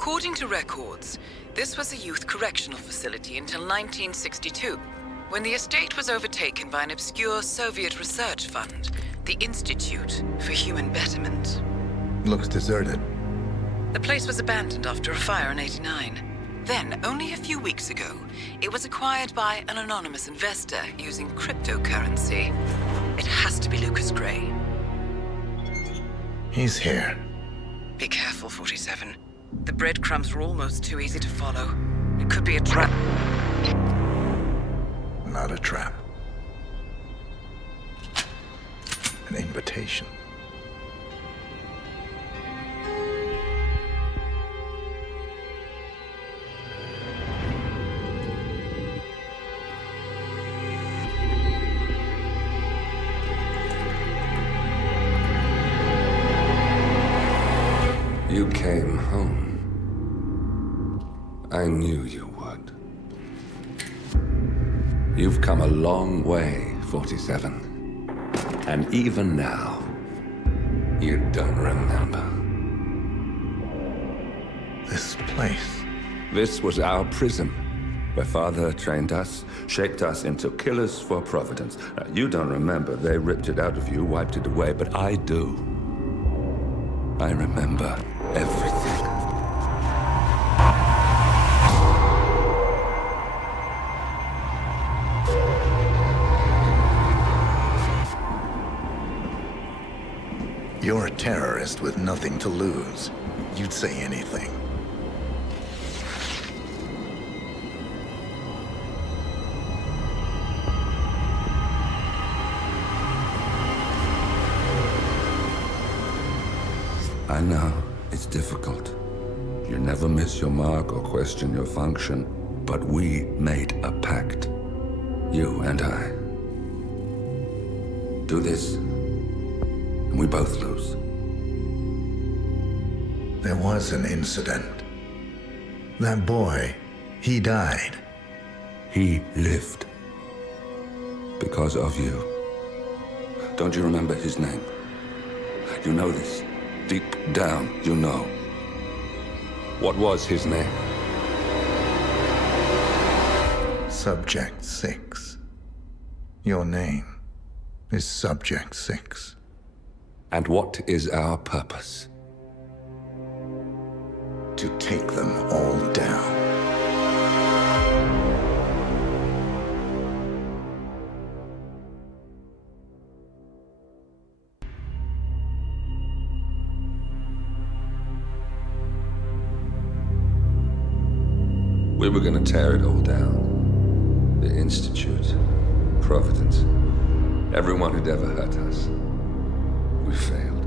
According to records, this was a youth correctional facility until 1962, when the estate was overtaken by an obscure Soviet research fund, the Institute for Human Betterment. Looks deserted. The place was abandoned after a fire in '89. Then, only a few weeks ago, it was acquired by an anonymous investor using cryptocurrency. It has to be Lucas Gray. He's here. Be careful, 47. The breadcrumbs are almost too easy to follow. It could be a trap. Not a trap. An invitation. You came home. I knew you would. You've come a long way, 47. And even now, you don't remember. This place. This was our prison, where Father trained us, shaped us into killers for Providence. Now, you don't remember. They ripped it out of you, wiped it away, but I do. I remember everything. You're a terrorist with nothing to lose. You'd say anything. I know, it's difficult. You never miss your mark or question your function, but we made a pact. You and I. Do this, and we both lose. There was an incident. That boy, he died. He lived. Because of you. Don't you remember his name? You know this. Deep down, you know. What was his name? Subject 6. Your name is Subject 6. And what is our purpose? To take them all down. We were gonna tear it all down. The Institute, Providence, everyone who'd ever hurt us. We failed.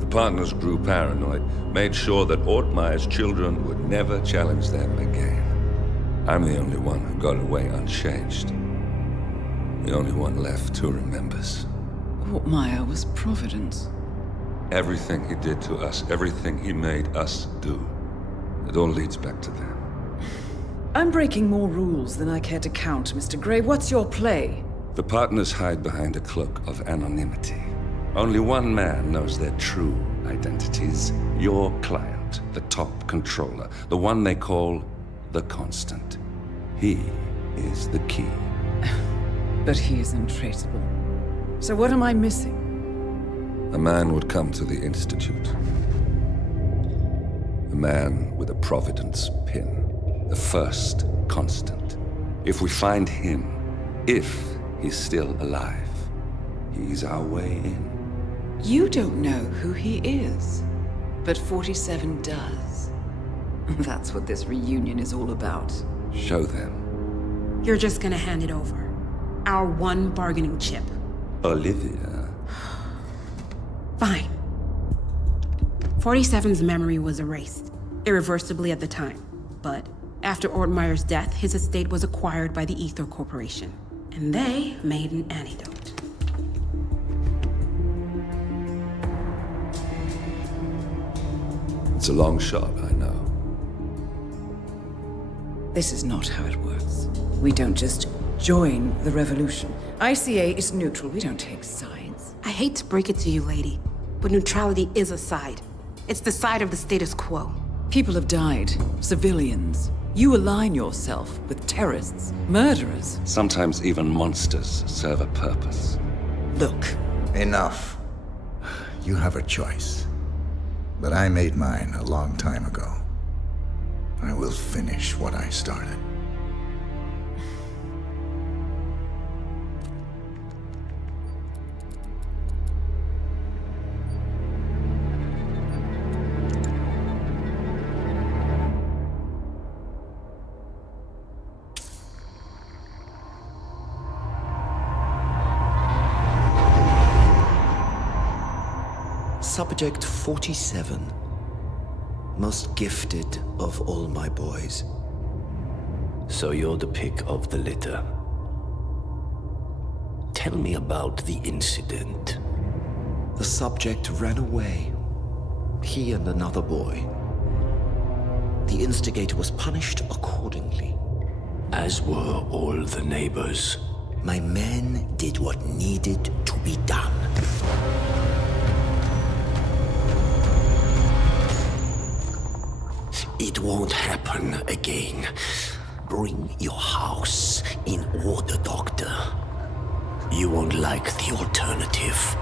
The partners grew paranoid, made sure that Ortmeyer's children would never challenge them again. I'm the only one who got away unchanged. The only one left who remembers. Ortmeyer was Providence. Everything he did to us, everything he made us do, it all leads back to them. I'm breaking more rules than I care to count, Mr. Gray. What's your play? The partners hide behind a cloak of anonymity. Only one man knows their true identities. Your client, the top controller, the one they call the Constant. He is the key. But he is untraceable. So what am I missing? A man would come to the Institute. A man with a Providence pin. The first Constant. If we find him, if he's still alive, he's our way in. You don't know who he is, but 47 does. That's what this reunion is all about. Show them. You're just gonna hand it over. Our one bargaining chip. Olivia. Fine. 47's memory was erased, irreversibly at the time. But after Ortmeyer's death, his estate was acquired by the Ether Corporation. And they made an antidote. It's a long shot, I know. This is not how it works. We don't just join the revolution. ICA is neutral. We don't take sides. I hate to break it to you, lady, but neutrality is a side. It's the side of the status quo. People have died. Civilians. You align yourself with terrorists, murderers. Sometimes even monsters serve a purpose. Look, Enough. You have a choice. But I made mine a long time ago. I will finish what I started. Subject 47. Most gifted of all my boys. So you're the pick of the litter. Tell me about the incident. The subject ran away. He and another boy. The instigator was punished accordingly. As were all the neighbors. My men did what needed to be done. It won't happen again. Bring your house in order, Doctor. You won't like the alternative.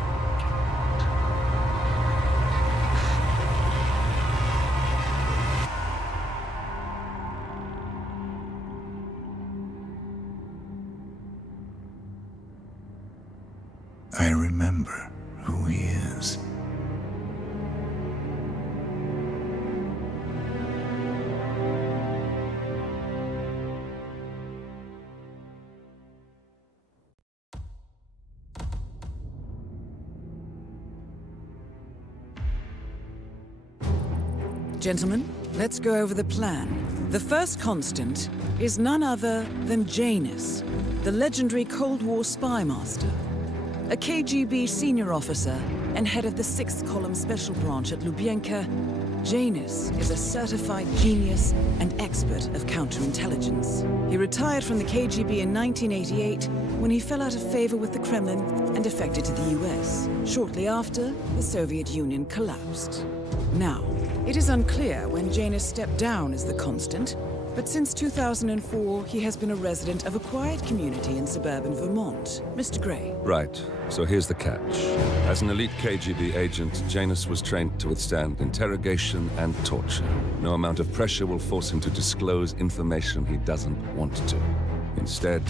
I remember who he is. gentlemen, let's go over the plan. The first constant is none other than Janus, the legendary Cold War spy master. A KGB senior officer and head of the 6th Column Special Branch at Lubyanka, Janus is a certified genius and expert of counterintelligence. He retired from the KGB in 1988 when he fell out of favor with the Kremlin and defected to the US. Shortly after, the Soviet Union collapsed. Now, it is unclear when Janus stepped down as the constant, but since 2004, he has been a resident of a quiet community in suburban Vermont. Mr. Gray. Right. So here's the catch. As an elite KGB agent, Janus was trained to withstand interrogation and torture. No amount of pressure will force him to disclose information he doesn't want to. Instead,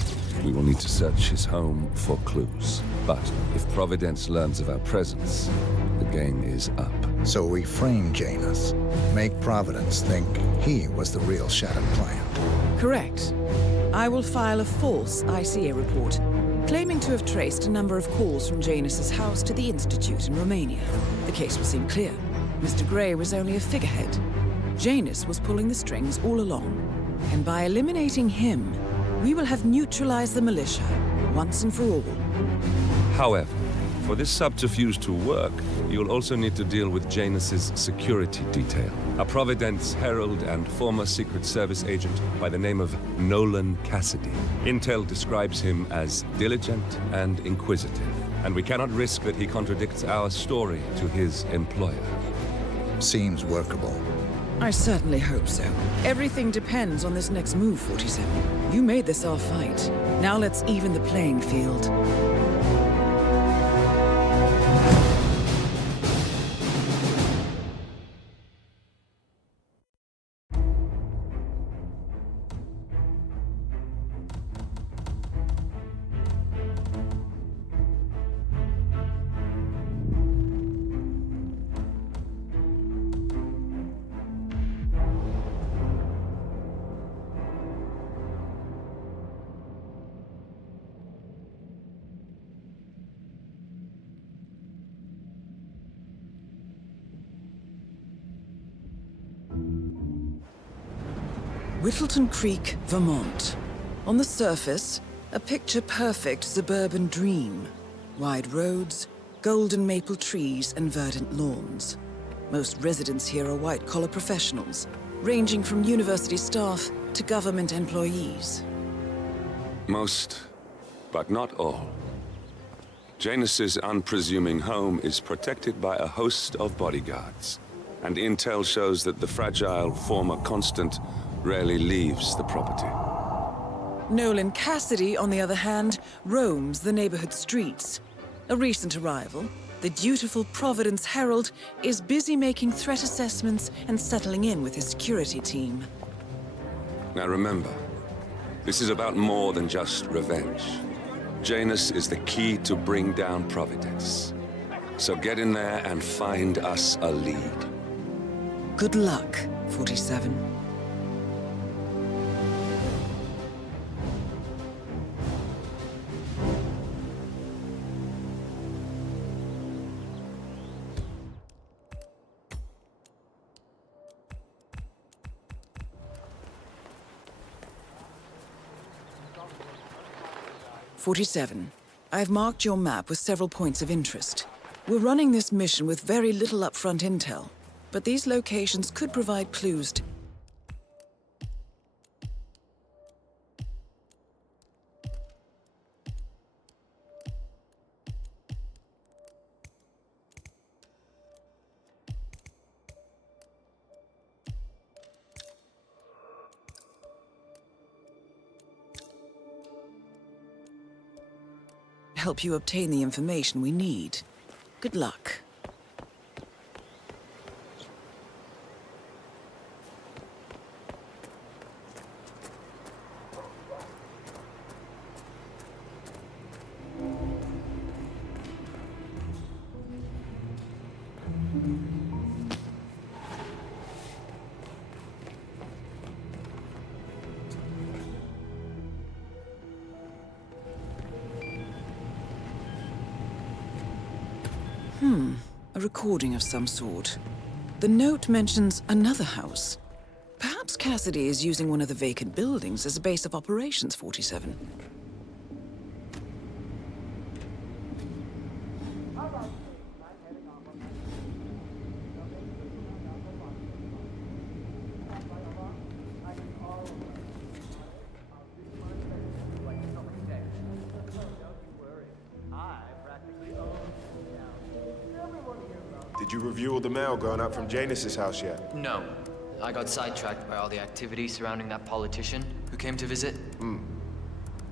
we will need to search his home for clues. But if Providence learns of our presence, the game is up. So we frame Janus, make Providence think he was the real Shattered client. Correct. I will file a false ICA report, claiming to have traced a number of calls from Janus's house to the Institute in Romania. The case will seem clear. Mr. Gray was only a figurehead. Janus was pulling the strings all along. And by eliminating him, we will have neutralized the militia, once and for all. However, for this subterfuge to work, you'll also need to deal with Janus's security detail. A Providence herald and former Secret Service agent by the name of Nolan Cassidy. Intel describes him as diligent and inquisitive, and we cannot risk that he contradicts our story to his employer. Seems workable. I certainly hope so. Everything depends on this next move, 47. You made this our fight. Now let's even the playing field. Whittleton Creek, Vermont. On the surface, a picture-perfect suburban dream. Wide roads, golden maple trees, and verdant lawns. Most residents here are white-collar professionals, ranging from university staff to government employees. Most, but not all. Janus's unpresuming home is protected by a host of bodyguards. And intel shows that the fragile former constant rarely leaves the property. Nolan Cassidy, on the other hand, roams the neighborhood streets. A recent arrival, the dutiful Providence Herald is busy making threat assessments and settling in with his security team. Now remember, this is about more than just revenge. Janus is the key to bring down Providence. So get in there and find us a lead. Good luck, 47. I've marked your map with several points of interest. We're running this mission with very little upfront intel, but these locations could provide clues to... help you obtain the information we need. Good luck. A recording of some sort. The note mentions another house. Perhaps Cassidy is using one of the vacant buildings as a base of operations, 47. Did you review all the mail going up from Janus's house yet? No. I got sidetracked by all the activity surrounding that politician who came to visit.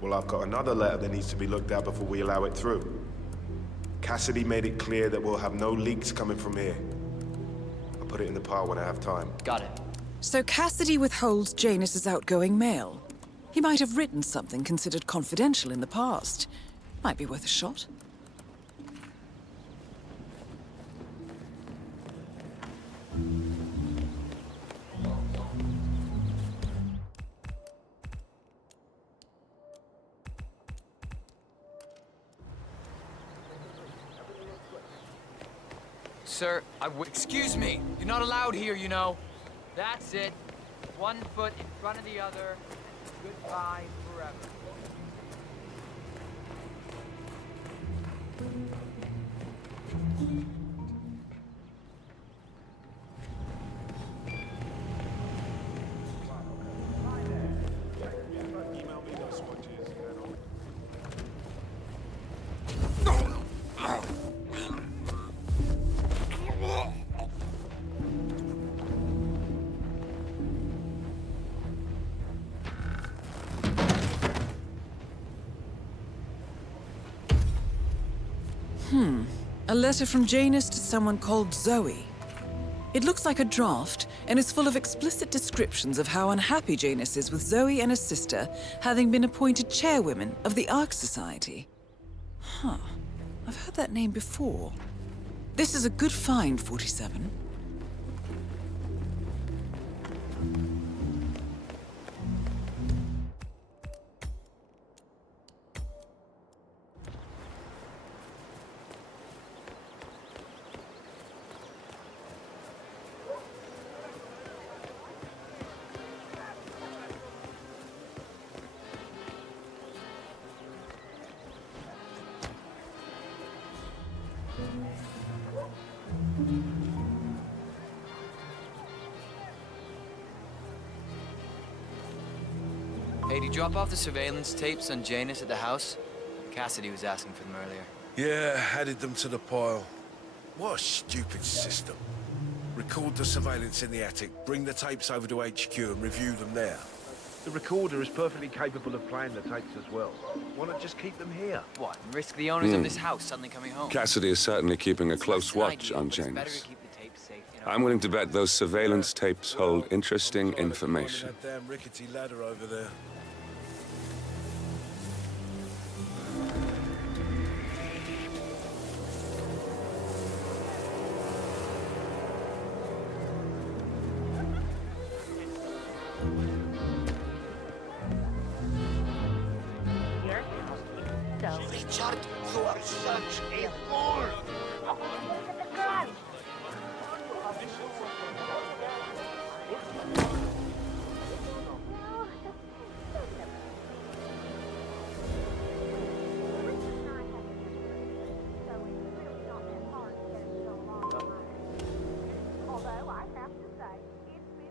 Well, I've got another letter that needs to be looked at before we allow it through. Cassidy made it clear that we'll have no leaks coming from here. I'll put it in the pile when I have time. Got it. So Cassidy withholds Janus's outgoing mail. He might have written something considered confidential in the past. Might be worth a shot. Sir, excuse me. You're not allowed here, you know. That's it. 1 foot in front of the other. Goodbye forever. A letter from Janus to someone called Zoe. It looks like a draft and is full of explicit descriptions of how unhappy Janus is with Zoe and his sister having been appointed chairwomen of the Ark Society. Huh. I've heard that name before. This is a good find, 47. Hey, did you drop off the surveillance tapes on Janus at the house? Cassidy was asking for them earlier. Yeah, added them to the pile. What a stupid system. Record the surveillance in the attic, bring the tapes over to HQ and review them there. The recorder is perfectly capable of playing the tapes as well. Why not just keep them here? What, and risk the owners of this house suddenly coming home? Cassidy is certainly keeping a close watch on It's better Janus. to keep the tapes safe, you know? I'm willing to bet those surveillance tapes hold interesting information. That damn rickety ladder over there. Richard, you are such a fool!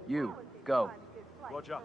You, go. Roger.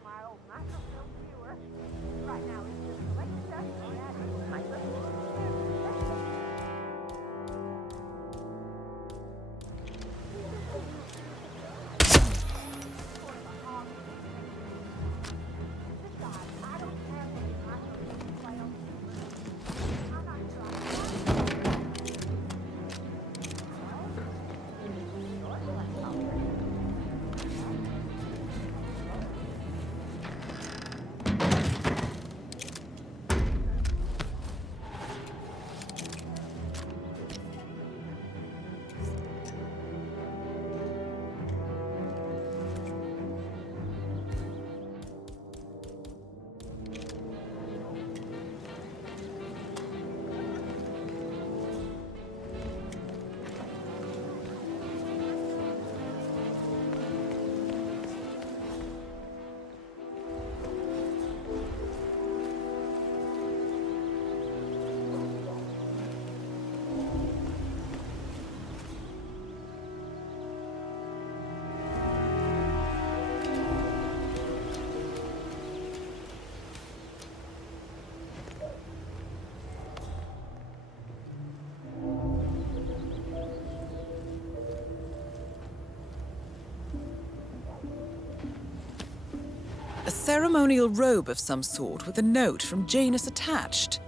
A ceremonial robe of some sort with a note from Janus attached.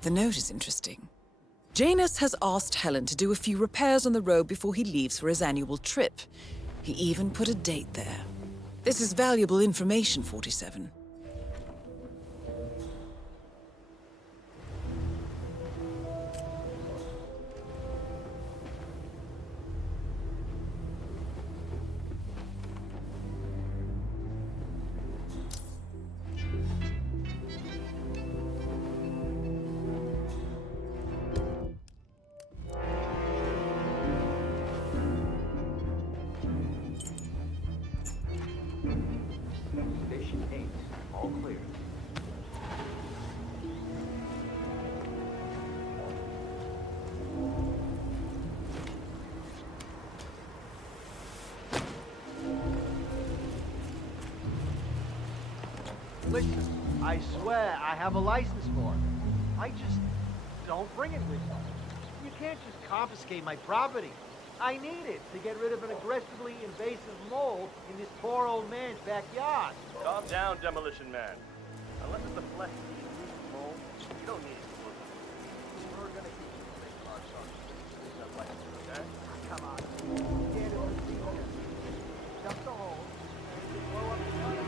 The note is interesting. Janus has asked Helen to do a few repairs on the robe before he leaves for his annual trip. He even put a date there. This is valuable information, 47. Station 8, all clear. Listen, I swear I have a license for it. I just don't bring it with me. You can't just confiscate my property. I need it to get rid of an aggressively invasive mole in this poor old man's backyard. Calm down, Demolition Man. Unless it's a flesh-eating mole, you don't need it. We're gonna keep you from making our son. That license, okay? Come on. Get it with the just the hole. And blow up the tunnel.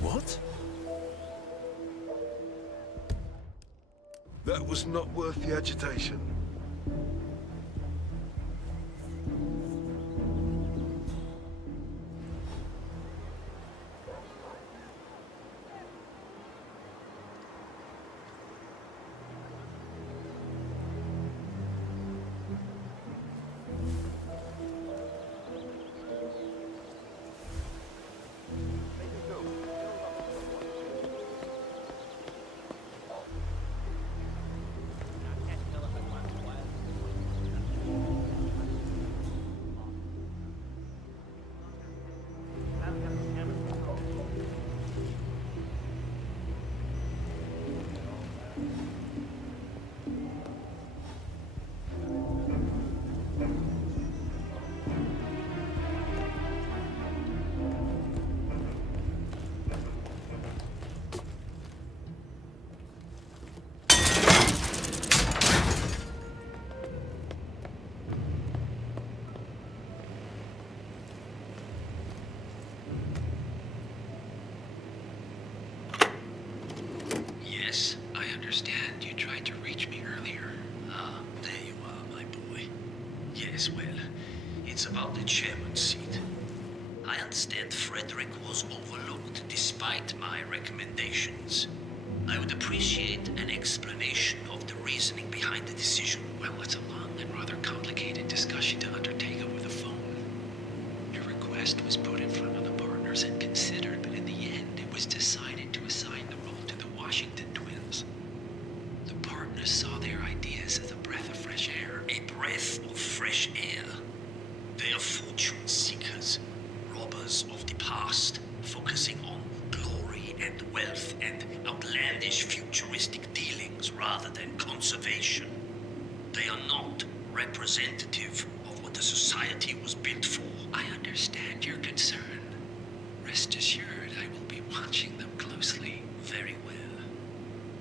What? That was not worth the agitation. as well. It's about the chairman's seat. I understand Frederick was overlooked despite my recommendations. I would appreciate an explanation of the reasoning behind the decision. Well, it's a long and rather complicated discussion to undertake over the phone. Your request was put in front of the partners and considered, but in the end, it was decided to assign the role to the Washington twins. The partners saw their ideas as a breath of fresh air. A breath of fresh air. They are fortune seekers, robbers of the past, focusing on glory and wealth and outlandish futuristic dealings rather than conservation. They are not representative of what the society was built for. I understand your concern. Rest assured, I will be watching them closely. Very well.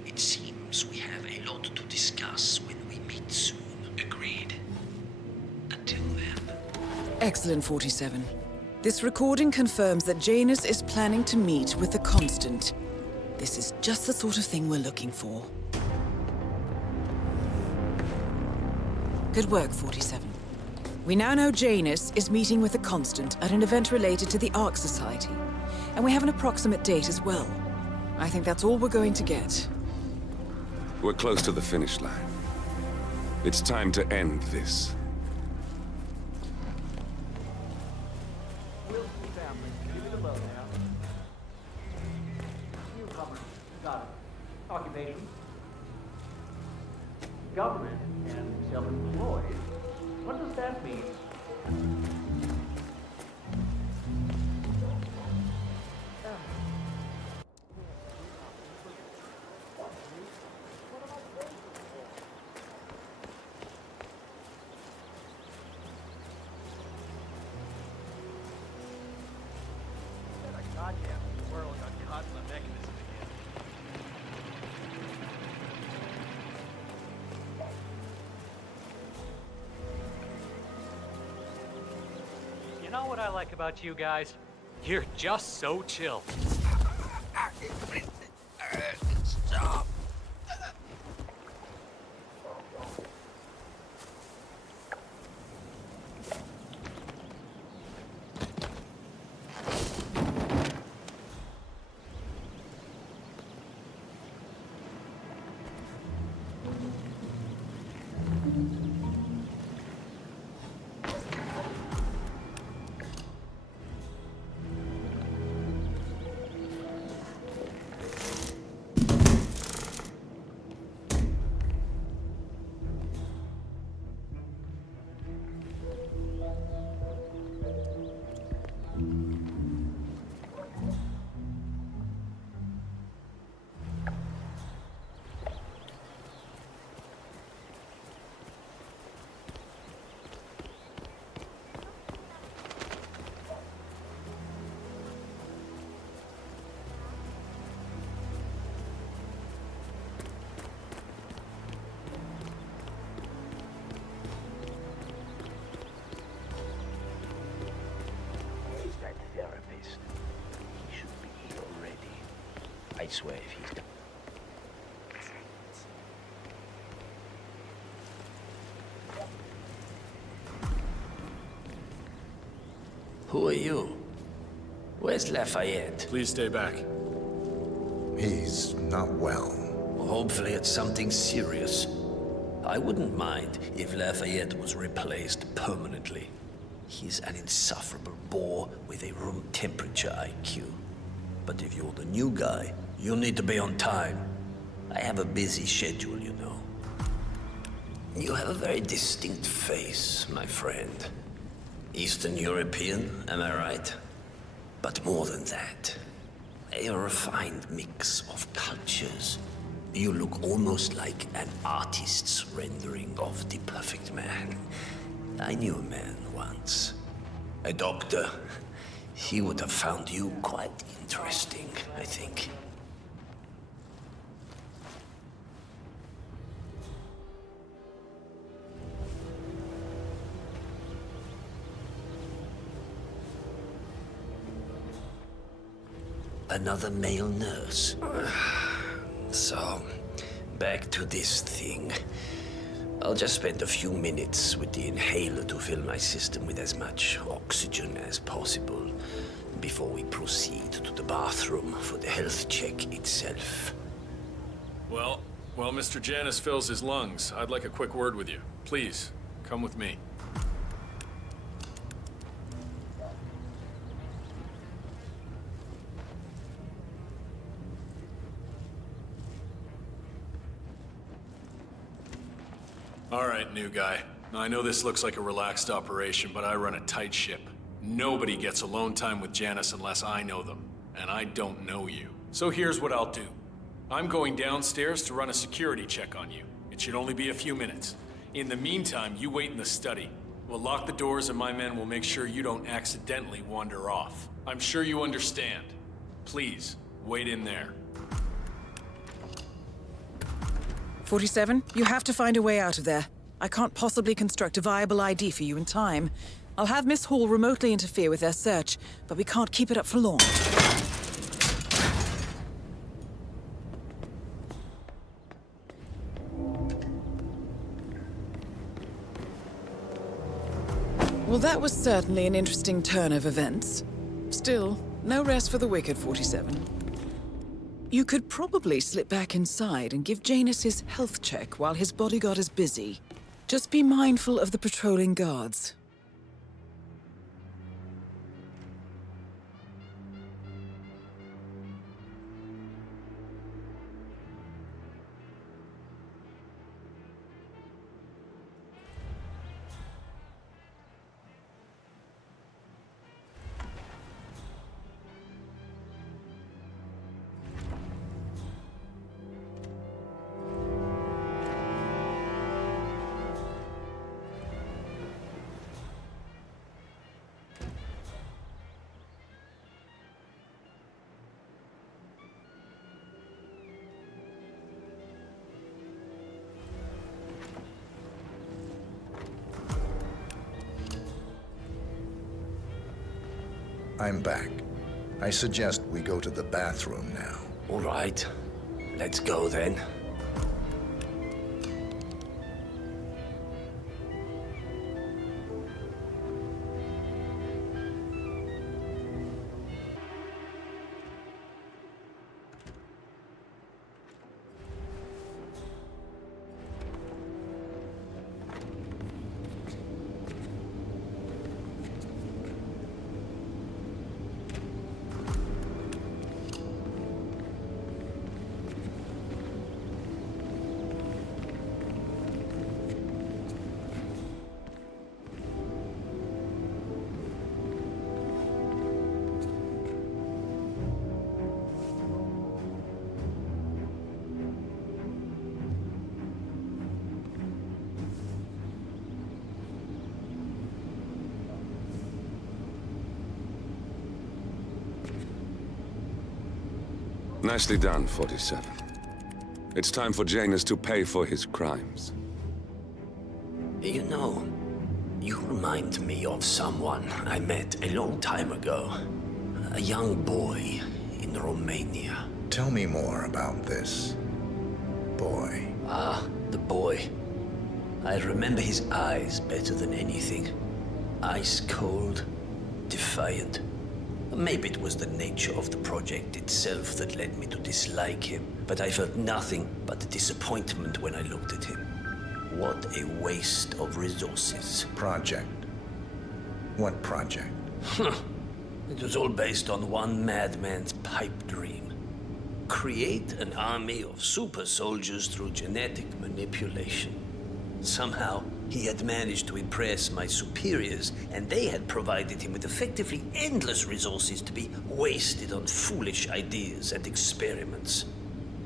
It seems we have a lot to discuss when we meet soon. Agreed. Until then. Excellent, 47. This recording confirms that Janus is planning to meet with the Constant. This is just the sort of thing we're looking for. Good work, 47. We now know Janus is meeting with the Constant at an event related to the Ark Society. And we have an approximate date as well. I think that's all we're going to get. We're close to the finish line. It's time to end this. Wilson family, give me the lowdown. Newcomer, got it. Occupation. Government and self-employed. What does that mean? You know what I like about you guys? You're just so chill. Stop. I swear if he's... Who are you? Where's Lafayette? Please stay back. He's not well. Well, hopefully it's something serious. I wouldn't mind if Lafayette was replaced permanently. He's an insufferable bore with a room temperature IQ. But if you're the new guy, you'll need to be on time. I have a busy schedule, you know. You have a very distinct face, my friend. Eastern European, am I right? But more than that, a refined mix of cultures. You look almost like an artist's rendering of the perfect man. I knew a man once. A doctor. He would have found you quite interesting, I think. Another male nurse. So, back to this thing. I'll just spend a few minutes with the inhaler to fill my system with as much oxygen as possible before we proceed to the bathroom for the health check itself. Well, while Mr. Janus fills his lungs, I'd like a quick word with you. Please, come with me. All right, new guy. I know this looks like a relaxed operation, but I run a tight ship. Nobody gets alone time with Janus unless I know them, and I don't know you. So here's what I'll do. I'm going downstairs to run a security check on you. It should only be a few minutes. In the meantime, you wait in the study. We'll lock the doors and my men will make sure you don't accidentally wander off. I'm sure you understand. Please, wait in there. 47, you have to find a way out of there. I can't possibly construct a viable ID for you in time. I'll have Miss Hall remotely interfere with their search, but we can't keep it up for long. Well, that was certainly an interesting turn of events. Still, no rest for the wicked, 47. You could probably slip back inside and give Janus his health check while his bodyguard is busy. Just be mindful of the patrolling guards. I'm back. I suggest we go to the bathroom now. All right. Let's go then. Nicely done, 47. It's time for Janus to pay for his crimes. You know, you remind me of someone I met a long time ago. A young boy in Romania. Tell me more about this boy. Ah, the boy. I remember his eyes better than anything. Ice cold, defiant. Maybe it was the nature of the project itself that led me to dislike him, but I felt nothing but disappointment when I looked at him. What a waste of resources. Project? What project? It was all based on one madman's pipe dream. Create an army of super soldiers through genetic manipulation. Somehow, he had managed to impress my superiors, and they had provided him with effectively endless resources to be wasted on foolish ideas and experiments.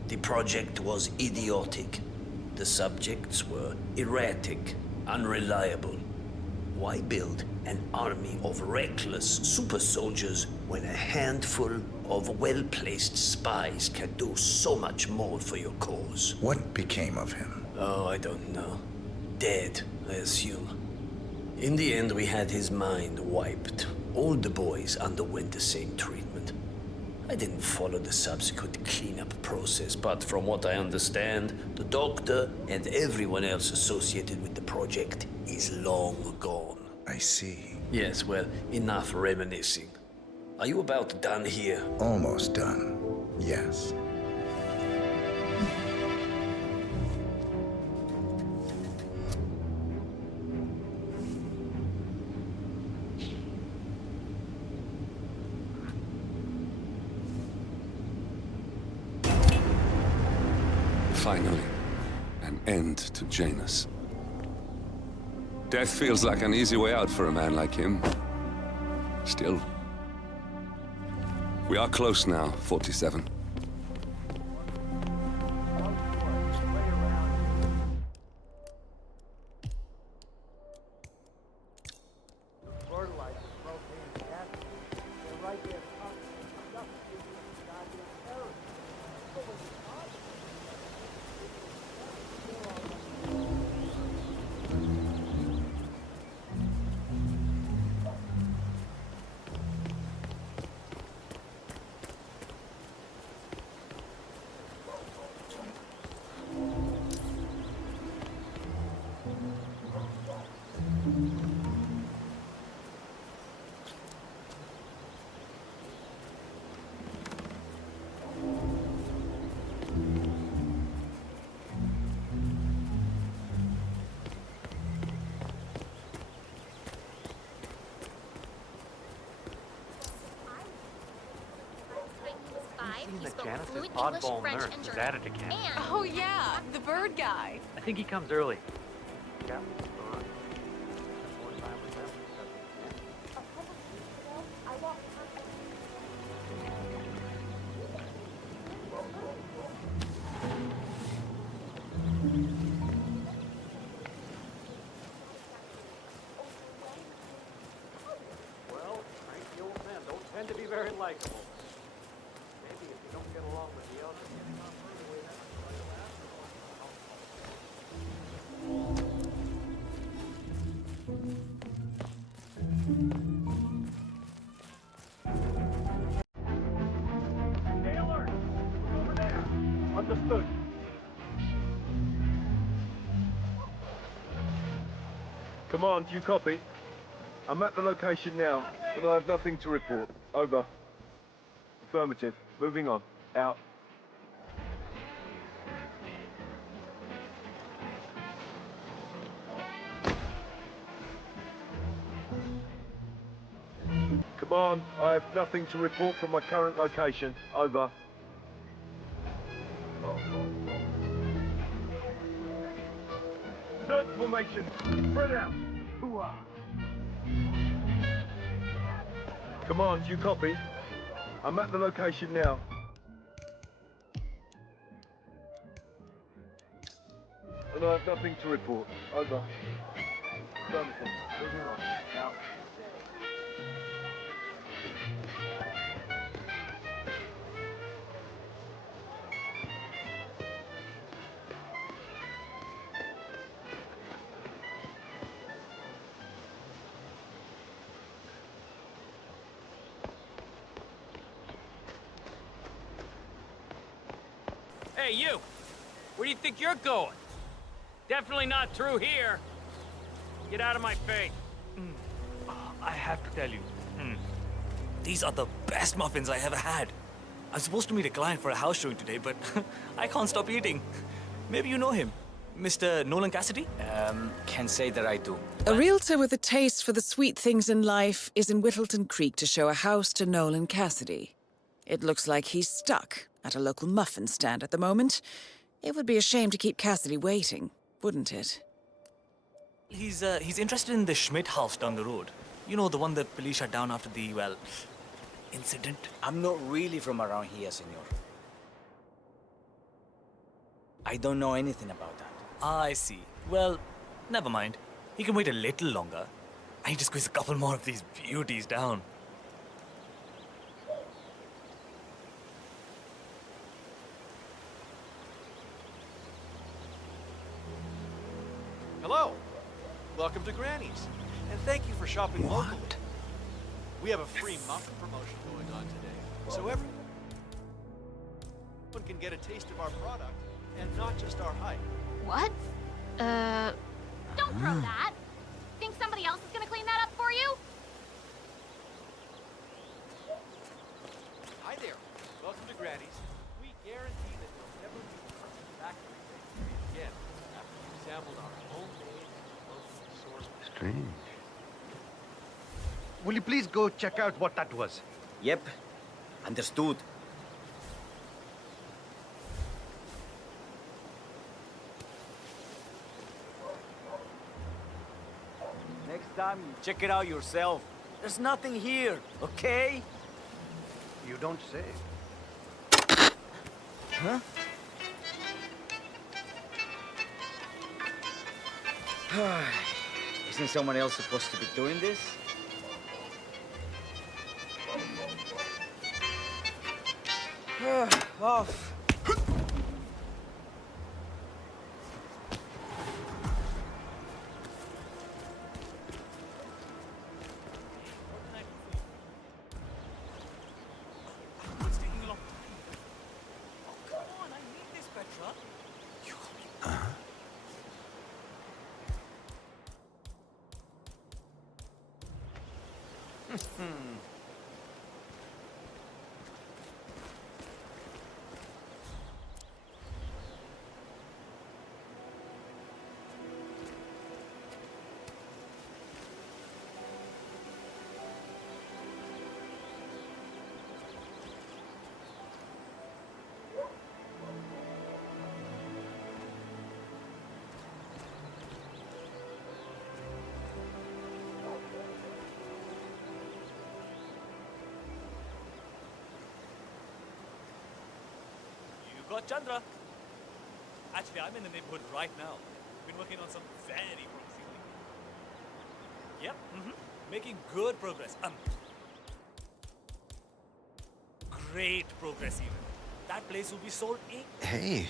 The project was idiotic. The subjects were erratic, unreliable. Why build an army of reckless super soldiers when a handful of well-placed spies can do so much more for your cause? What became of him? Oh, I don't know. Dead, I assume. In the end, we had his mind wiped. All the boys underwent the same treatment. I didn't follow the subsequent cleanup process, but from what I understand, the doctor and everyone else associated with the project is long gone. I see. Yes, well, enough reminiscing. Are you about done here? Almost done. Yes. Finally, an end to Janus. Death feels like an easy way out for a man like him. Still. We are close now, 47. That Janice's oddball nurse is added again. Oh yeah, the bird guy. I think he comes early. Yeah. Well, cranky old men don't tend to be very likable. Maybe if you don't get along with the others, getting on further way that Stay alert! Over there! Understood. Command, you copy? I'm at the location now, but I have nothing to report. Over. Affirmative. Moving on. Out. Command, I have nothing to report from my current location. Over. Search formation. Spread out. Hooah. Command, you copy? I'm at the location now. And I have nothing to report. Over. Affirmative. Moving on. Out. Hey, you! Where do you think you're going? Definitely not through here. Get out of my face. I have to tell you, these are the best muffins I ever had. I'm supposed to meet a client for a house showing today, but I can't stop eating. Maybe you know him. Mr. Nolan Cassidy? Can't say that I do. A realtor with a taste for the sweet things in life is in Whittleton Creek to show a house to Nolan Cassidy. It looks like he's stuck at a local muffin stand at the moment. It would be a shame to keep Cassidy waiting, wouldn't it? He's interested in the Schmidt house down the road. You know, the one the police shut down after the, well, incident. I'm not really from around here, senor. I don't know anything about that. I see. Well, never mind. He can wait a little longer. I need to squeeze a couple more of these beauties down. Hello. Welcome to Granny's. And thank you for shopping locally. We have a free muffin promotion going on today. So everyone, One can get a taste of our product, and not just our hype. What? Don't throw that! Think somebody else is gonna clean that up for you? Hi there. Welcome to Granny's. We guarantee that you'll never be factory bakery again after you've sampled our homemade local source. Strange. Will you please go check out what that was? Yep. Understood. Next time, you check it out yourself. There's nothing here, okay? You don't say. Huh? Isn't someone else supposed to be doing this? Off. What's taking a long time? Oh, come on, I need this, Petra. You call me. You got Chandra. Actually, I'm in the neighborhood right now. Been working on some very promising things. Yep, making good progress. Great progress even. That place will be sold in. Hey.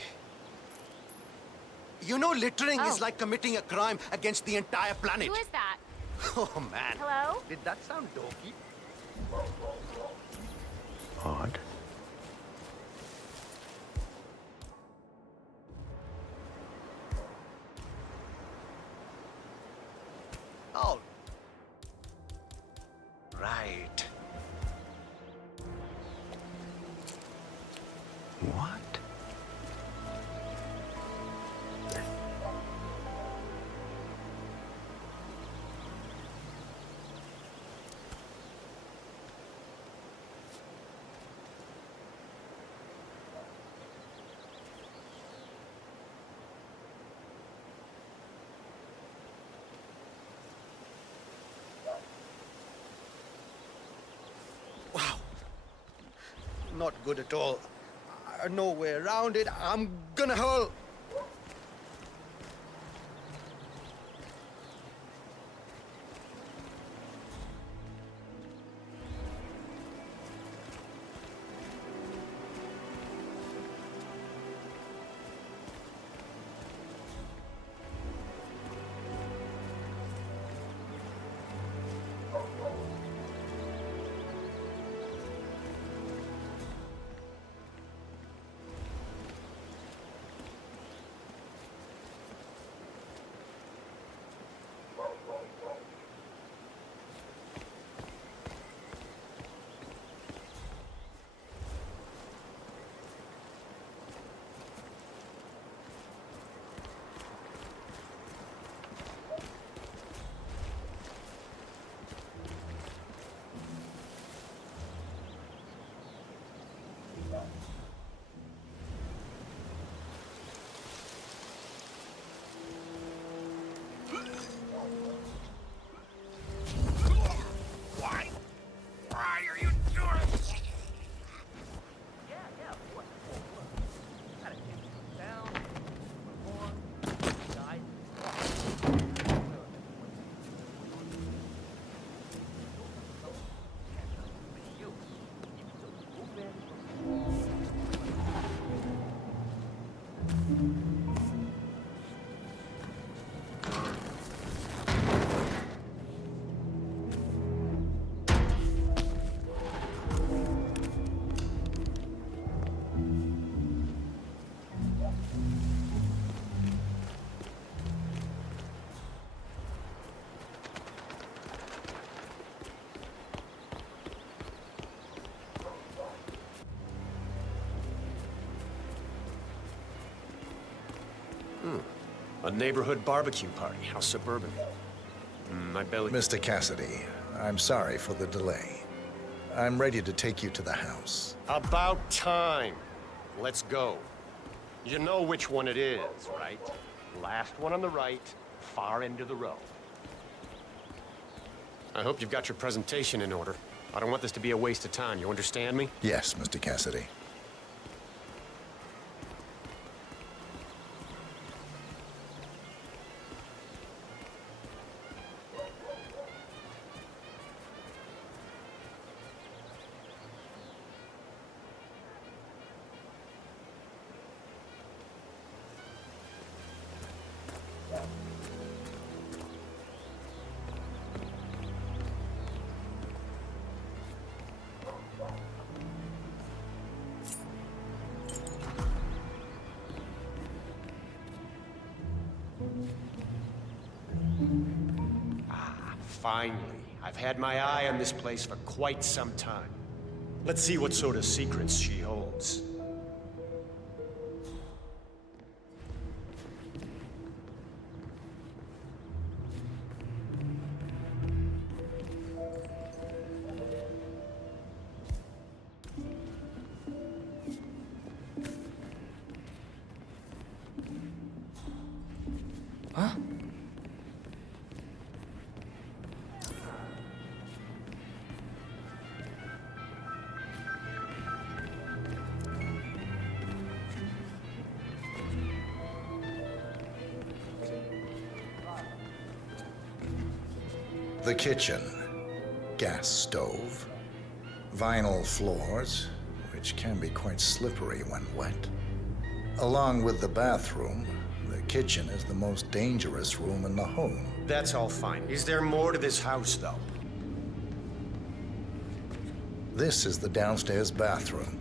You know littering is like committing a crime against the entire planet. Who is that? Oh, man. Hello? Did that sound dopey? Odd. Oh. Right. What? Wow. Not good at all. No way around it. I'm gonna hurl. A neighborhood barbecue party. How suburban. My belly... Mr. Cassidy, I'm sorry for the delay. I'm ready to take you to the house. About time. Let's go. You know which one it is, right? Last one on the right, far end of the row. I hope you've got your presentation in order. I don't want this to be a waste of time, you understand me? Yes, Mr. Cassidy. Finally. I've had my eye on this place for quite some time. Let's see what sort of secrets she holds. Huh? The kitchen. Gas stove. Vinyl floors, which can be quite slippery when wet. Along with the bathroom, the kitchen is the most dangerous room in the home. That's all fine. Is there more to this house, though? This is the downstairs bathroom.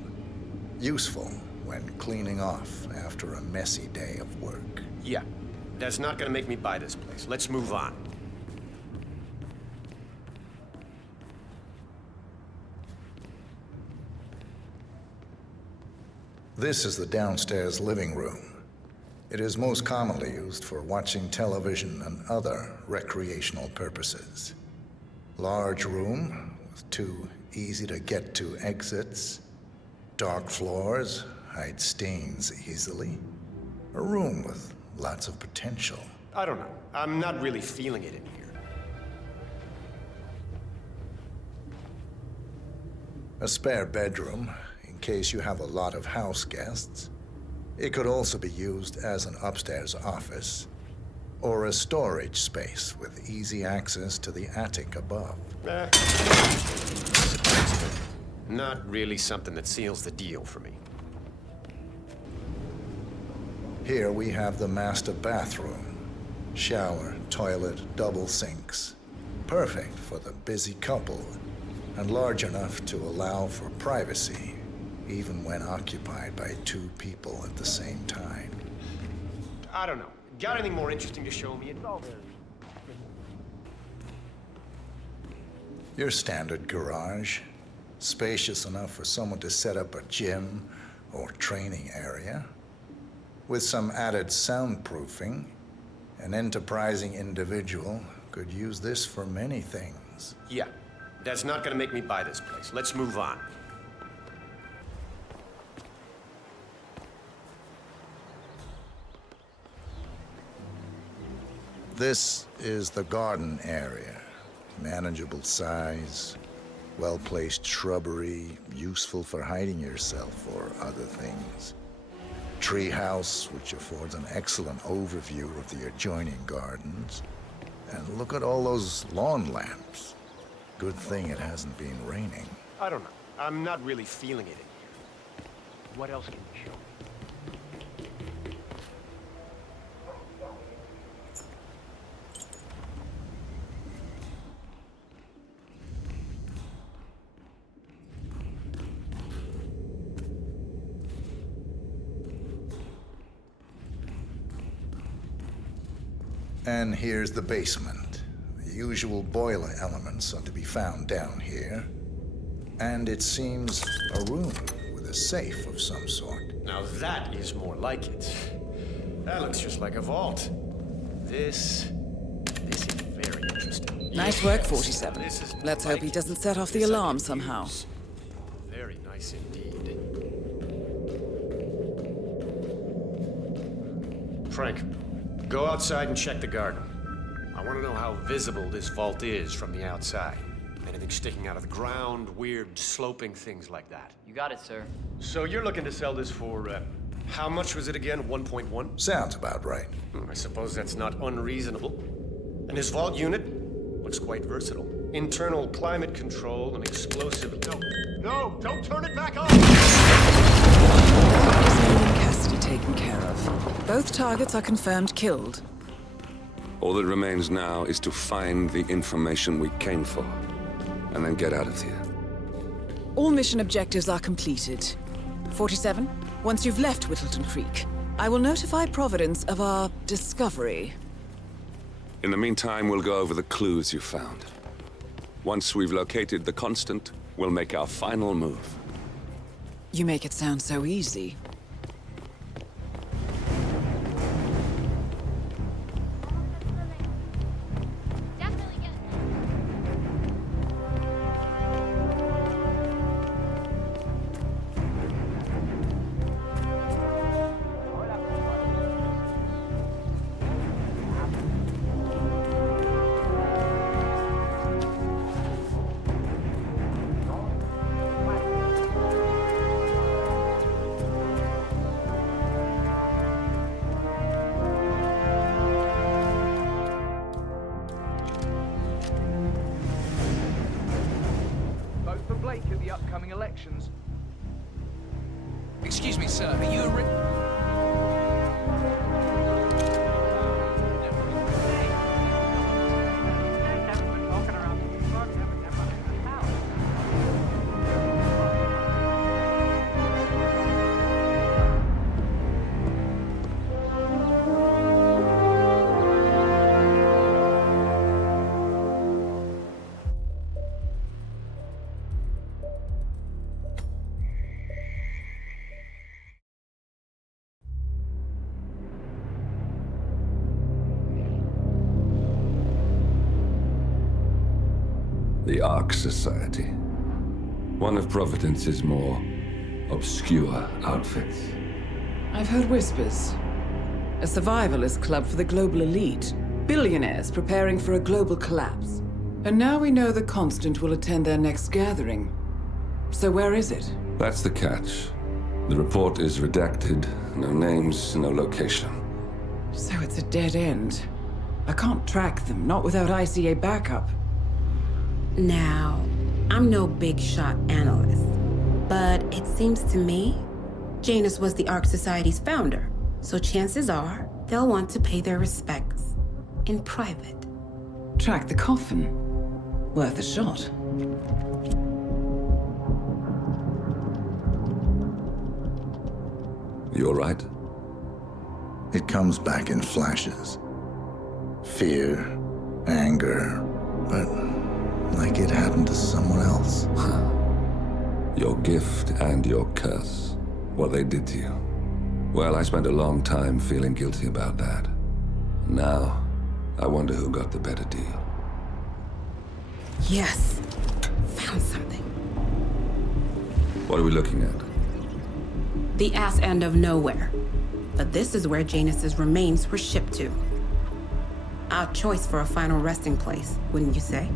Useful when cleaning off after a messy day of work. Yeah. That's not gonna make me buy this place. Let's move on. This is the downstairs living room. It is most commonly used for watching television and other recreational purposes. Large room with 2 easy-to-get-to exits. Dark floors hide stains easily. A room with lots of potential. I don't know. I'm not really feeling it in here. A spare bedroom, in case you have a lot of house guests. It could also be used as an upstairs office, or a storage space with easy access to the attic above. Not really something that seals the deal for me. Here we have the master bathroom. Shower, toilet, double sinks. Perfect for the busy couple, and large enough to allow for privacy, even when occupied by 2 people at the same time. I don't know. Got anything more interesting to show me? It's all very... Your standard garage. Spacious enough for someone to set up a gym or training area. With some added soundproofing, an enterprising individual could use this for many things. Yeah. That's not gonna make me buy this place. Let's move on. This is the garden area. Manageable size, well-placed shrubbery, useful for hiding yourself or other things. Treehouse, which affords an excellent overview of the adjoining gardens. And look at all those lawn lamps. Good thing it hasn't been raining. I don't know. I'm not really feeling it in here. What else can you show me? And here's the basement. The usual boiler elements are to be found down here. And it seems a room with a safe of some sort. Now that is more like it. That looks just like a vault. This is very interesting. Nice work, Yes, 47. this is Let's hope he like doesn't set off the this I alarm could somehow. use. Very nice indeed. Frank, go outside and check the garden. I want to know how visible this vault is from the outside. Anything sticking out of the ground, weird sloping things like that. You got it, sir. So you're looking to sell this for, how much was it again? 1.1? Sounds about right. I suppose that's not unreasonable. And his vault unit looks quite versatile. Internal climate control and explosive... No, don't turn it back on! Cassidy taken care of. Both targets are confirmed killed. All that remains now is to find the information we came for, and then get out of here. All mission objectives are completed. 47, once you've left Whittleton Creek, I will notify Providence of our discovery. In the meantime, we'll go over the clues you found. Once we've located the constant, we'll make our final move. You make it sound so easy. Vote for Blake at the upcoming elections. Excuse me, sir. Are you a The Ark Society. One of Providence's more obscure outfits. I've heard whispers. A survivalist club for the global elite. Billionaires preparing for a global collapse. And now we know the Constant will attend their next gathering. So where is it? That's the catch. The report is redacted. No names, no location. So it's a dead end. I can't track them, not without ICA backup. Now, I'm no big shot analyst, but it seems to me Janus was the Ark Society's founder, so chances are they'll want to pay their respects in private. Track the coffin. Worth a shot. You all right? It comes back in flashes. Fear, anger, but like it happened to someone else. Your gift and your curse. What they did to you. Well, I spent a long time feeling guilty about that. Now, I wonder who got the better deal. Yes. Found something. What are we looking at? The ass end of nowhere. But this is where Janus's remains were shipped to. Our choice for a final resting place, wouldn't you say?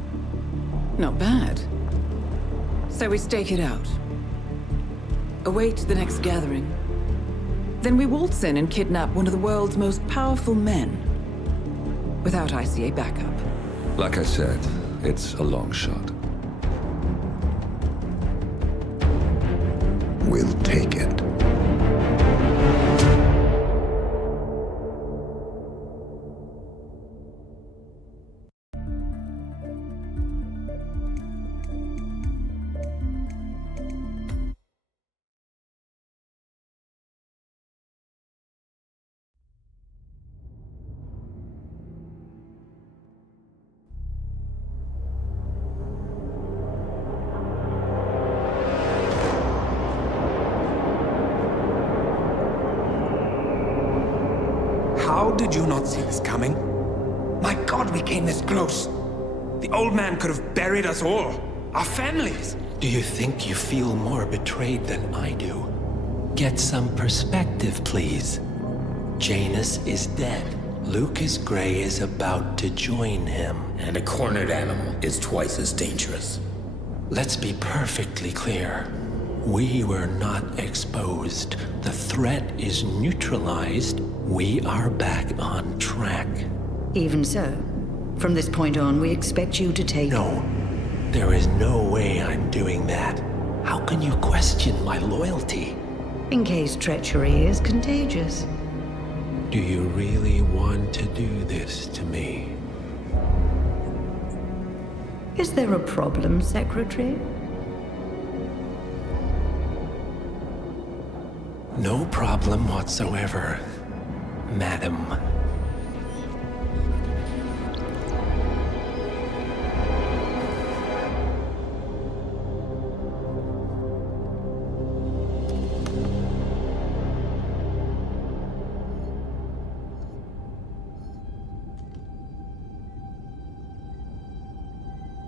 Not bad. So we stake it out. Await the next gathering. Then we waltz in and kidnap one of the world's most powerful men. Without ICA backup. Like I said, it's a long shot. We'll take it. How did you not see this coming? My God, we came this close. The old man could have buried us all. Our families. Do you think you feel more betrayed than I do? Get some perspective, please. Janus is dead. Lucas Gray is about to join him. And a cornered animal is twice as dangerous. Let's be perfectly clear. We were not exposed. The threat is neutralized. We are back on track. Even so, from this point on, we expect you to take... No. There is no way I'm doing that. How can you question my loyalty? In case treachery is contagious. Do you really want to do this to me? Is there a problem, Secretary? No problem whatsoever, Madam.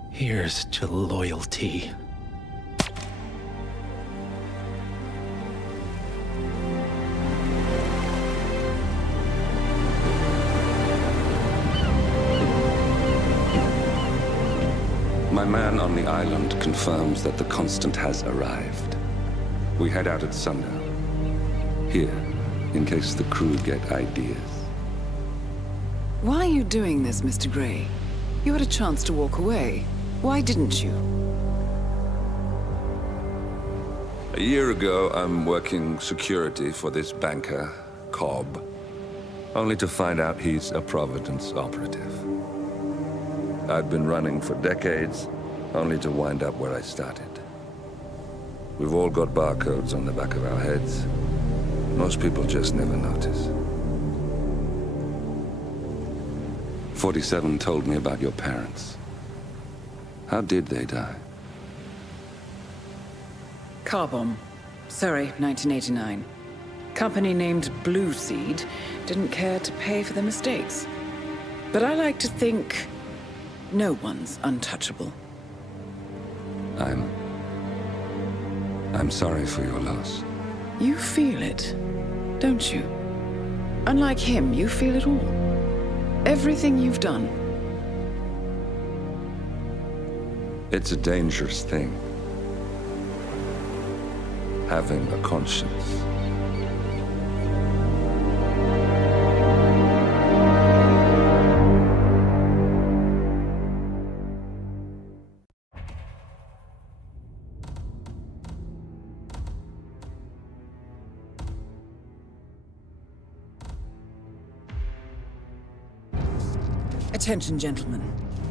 Here's to loyalty. My man on the island confirms that the Constant has arrived. We head out at sundown. Here, in case the crew get ideas. Why are you doing this, Mr. Gray? You had a chance to walk away. Why didn't you? A year ago, I'm working security for this banker, Cobb, only to find out he's a Providence operative. I'd been running for decades, only to wind up where I started. We've all got barcodes on the back of our heads. Most people just never notice. 47 told me about your parents. How did they die? Car bomb. Surrey, 1989. Company named Blue Seed didn't care to pay for their mistakes. But I like to think no one's untouchable. I'm sorry for your loss. You feel it, don't you? Unlike him, you feel it all. Everything you've done. It's a dangerous thing. Having a conscience. Attention, gentlemen.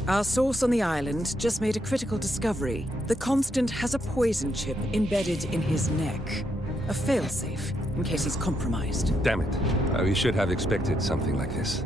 Our source on the island just made a critical discovery. The Constant has a poison chip embedded in his neck. A failsafe, in case he's compromised. Damn it. We should have expected something like this.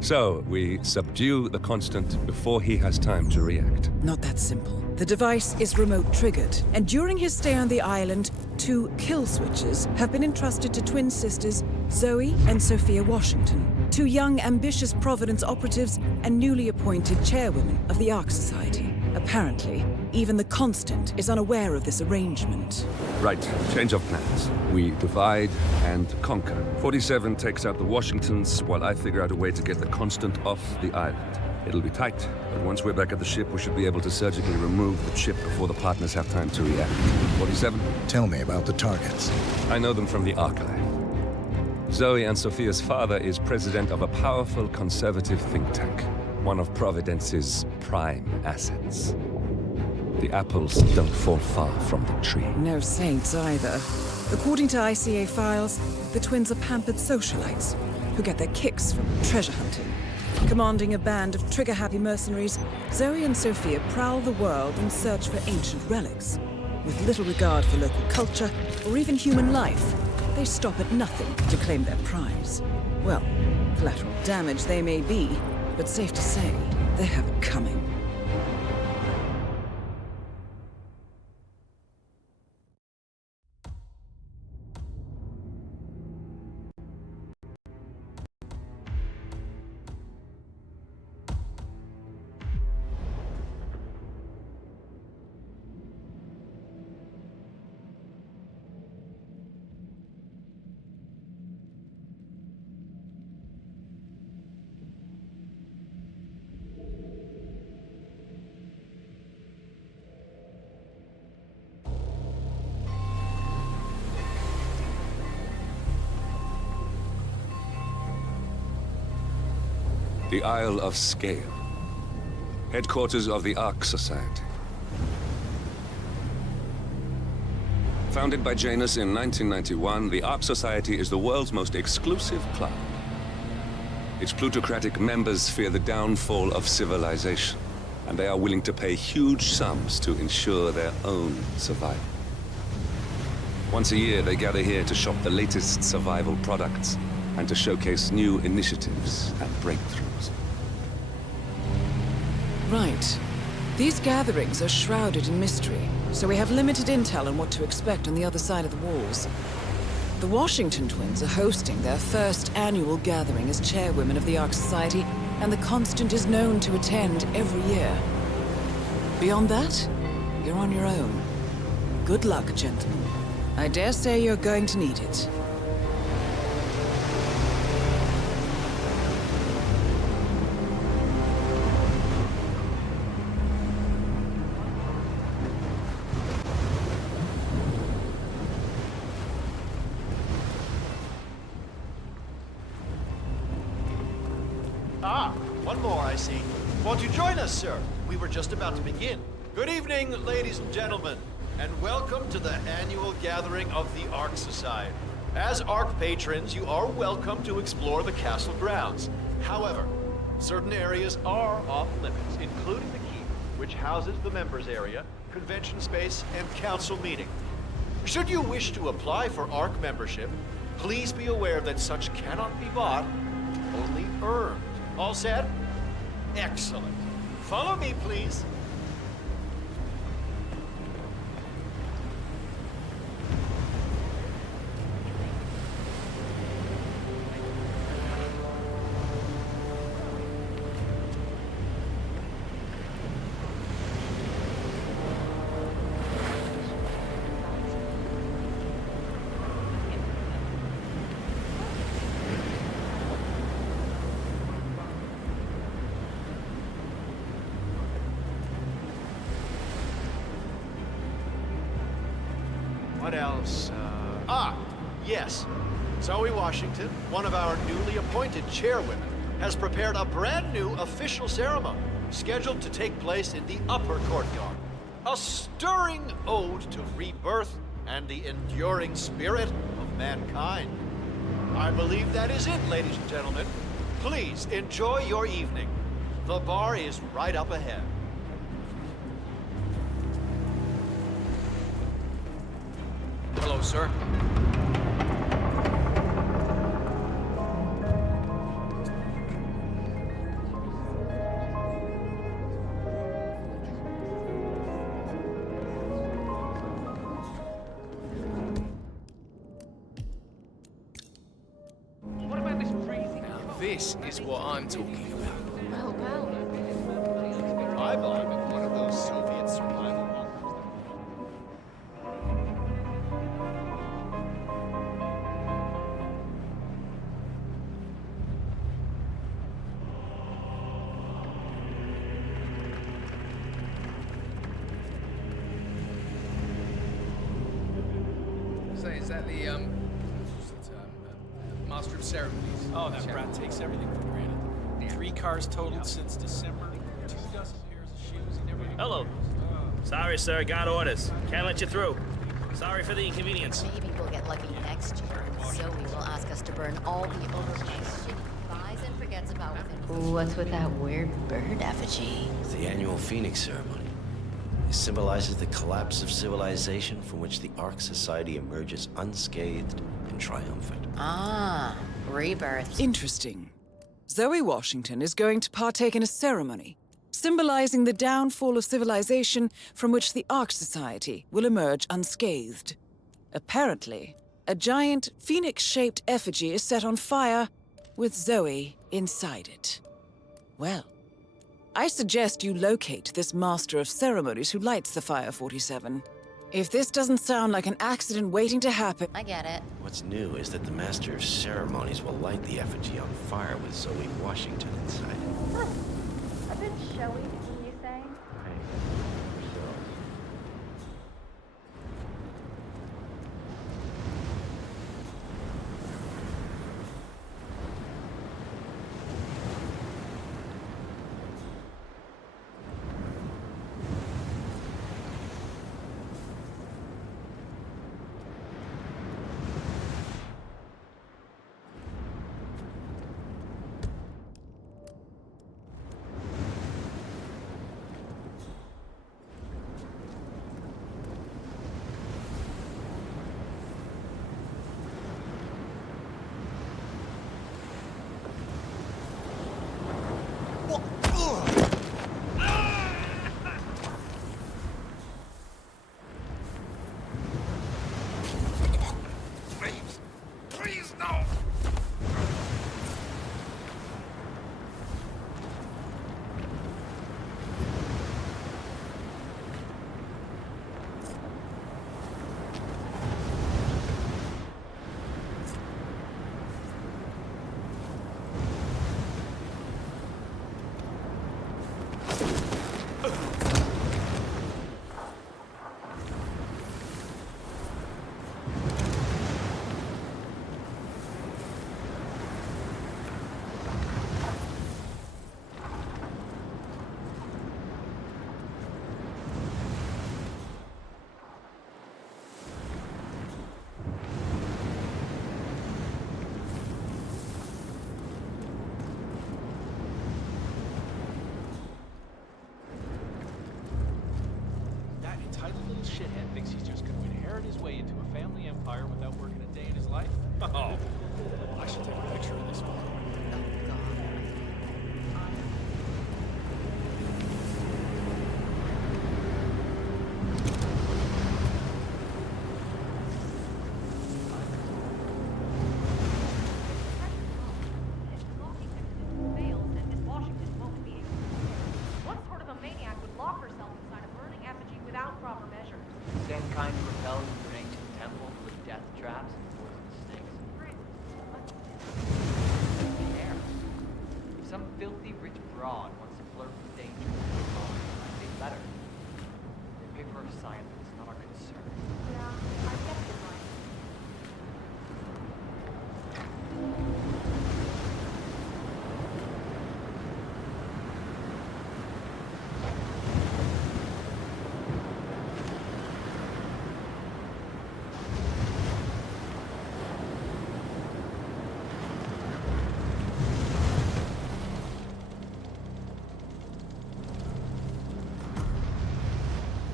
So, we subdue the Constant before he has time to react. Not that simple. The device is remote-triggered, and during his stay on the island, 2 kill switches have been entrusted to twin sisters Zoe and Sophia Washington, 2 young, ambitious Providence operatives and newly appointed chairwomen of the Ark Society. Apparently, even the Constant is unaware of this arrangement. Right, change of plans. We divide and conquer. 47 takes out the Washingtons, while I figure out a way to get the Constant off the island. It'll be tight, but once we're back at the ship, we should be able to surgically remove the chip before the partners have time to react. 47? Tell me about the targets. I know them from the archive. Zoe and Sophia's father is president of a powerful conservative think tank, one of Providence's prime assets. The apples don't fall far from the tree. No saints either. According to ICA files, the twins are pampered socialites who get their kicks from treasure hunting. Commanding a band of trigger-happy mercenaries, Zoe and Sophia prowl the world in search for ancient relics. With little regard for local culture or even human life, they stop at nothing to claim their prize. Well, collateral damage they may be, but safe to say, they have it coming. the Isle of Scale, headquarters of the Ark Society. Founded by Janus in 1991, the Ark Society is the world's most exclusive club. Its plutocratic members fear the downfall of civilization, and they are willing to pay huge sums to ensure their own survival. Once a year, they gather here to shop the latest survival products and to showcase new initiatives and breakthroughs. Right. These gatherings are shrouded in mystery, so we have limited intel on what to expect on the other side of the walls. The Washington twins are hosting their first annual gathering as chairwomen of the Ark Society, and the Constant is known to attend every year. Beyond that, you're on your own. Good luck, gentlemen. I dare say you're going to need it. Ah, one more, I see. Won't you join us, sir? We were just about to begin. Good evening, ladies and gentlemen, and welcome to the annual gathering of the Ark Society. As Ark patrons, you are welcome to explore the castle grounds. However, certain areas are off limits, including the keep, which houses the members area, convention space, and council meeting. Should you wish to apply for Ark membership, please be aware that such cannot be bought, only earned. All set? Excellent. Follow me, please. What else? Yes. Zoe Washington, one of our newly appointed chairwomen, has prepared a brand new official ceremony scheduled to take place in the upper courtyard. A stirring ode to rebirth and the enduring spirit of mankind. I believe that is it, ladies and gentlemen. Please enjoy your evening. The bar is right up ahead. Hello, sir. What about this freezing? Now this is what I'm talking about. Oh, wow. I believe in one of those Soviet survival bunkers. Say, is that the, Master of Ceremonies? Oh, that brat takes everything for granted. 3 cars totaled since December. 2 dozen pairs of shoes. He never even... Hello. Sorry, sir. Got orders. Can't let you through. Sorry for the inconvenience. Maybe we'll get lucky next year. Zoe will ask us to burn all the overpriced shit he buys and forgets about within. What's with that weird bird effigy? It's the annual Phoenix ceremony. It symbolizes the collapse of civilization from which the Ark Society emerges unscathed and triumphant. Ah, rebirth. Interesting. Zoe Washington is going to partake in a ceremony symbolizing the downfall of civilization from which the Ark Society will emerge unscathed. Apparently, a giant phoenix-shaped effigy is set on fire with Zoe inside it. Well, I suggest you locate this Master of Ceremonies who lights the Fire 47. If this doesn't sound like an accident waiting to happen... I get it. What's new is that the Master of Ceremonies will light the effigy on fire with Zoe Washington inside it. A bit showy, wouldn't you say? fired his way into a family empire without working a day in his life? Oh, I should take a picture of this one. What sort of a maniac would lock herself inside a burning effigy without proper measures? Same kind of repels into an ancient temple with death traps and poisonous snakes. Air. If some filthy rich broad wants to flirt with danger, I think better. They pay for her science, but it's not our concern. Yeah, I guess you're right.